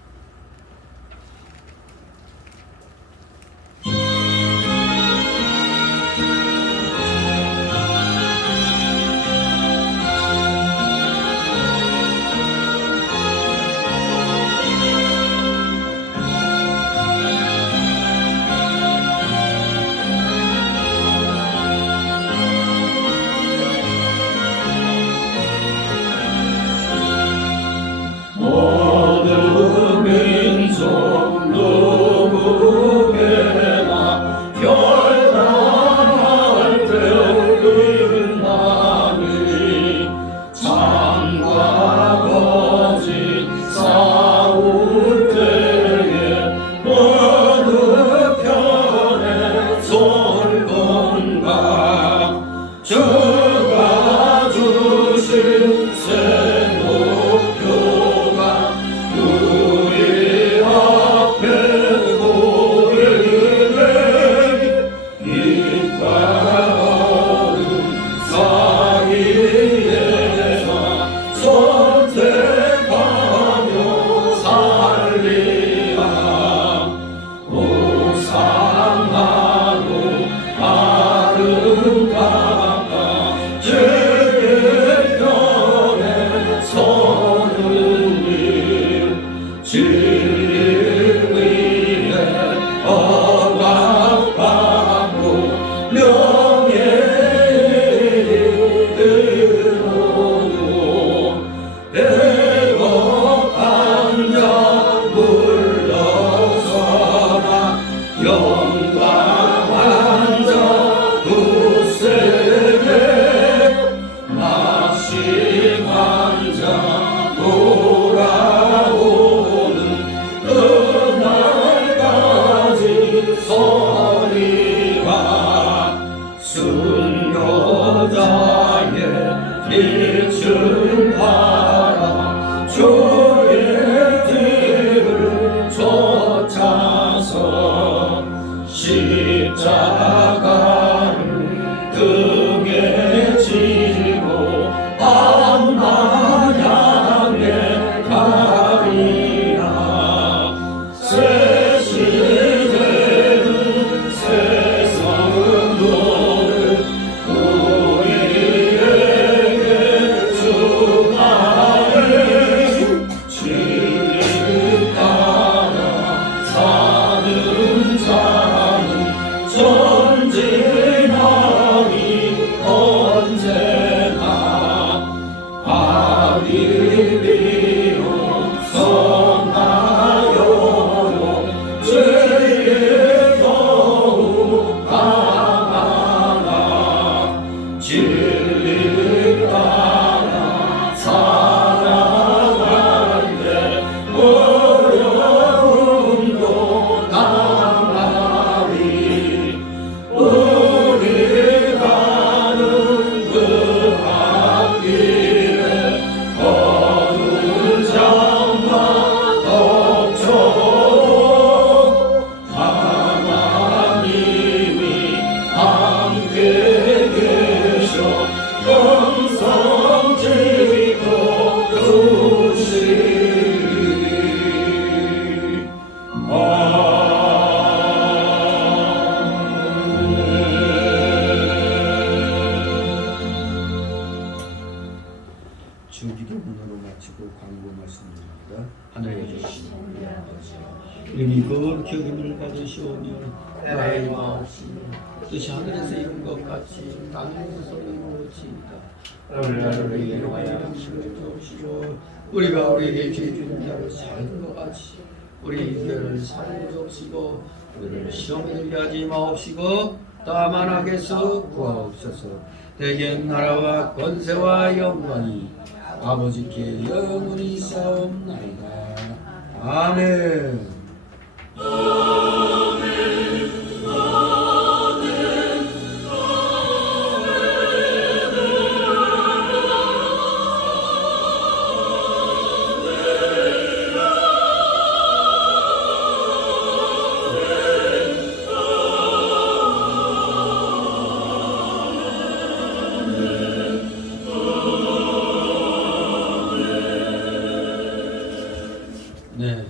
마치고 광고 말씀드립니다. 하늘에 계신 우리 아버지 이름이 거룩히 여김을 받으시오며 나의 마옵시며 뜻이 하늘에서 이룬 것 같이 땅에서 이루어지이다. 오늘날 우리에게 용하여 양식을 주옵시고 우리가 우리에게 죄 지은 자를 사하는 것 같이 우리 죄를 사하는 주옵시고 우리를 시험에 들게 하지 마옵시고 다만 악에서 구하옵소서. 대개 나라와 권세와 영광이 아버지께 영원히 싸움나이다. 아멘. 네.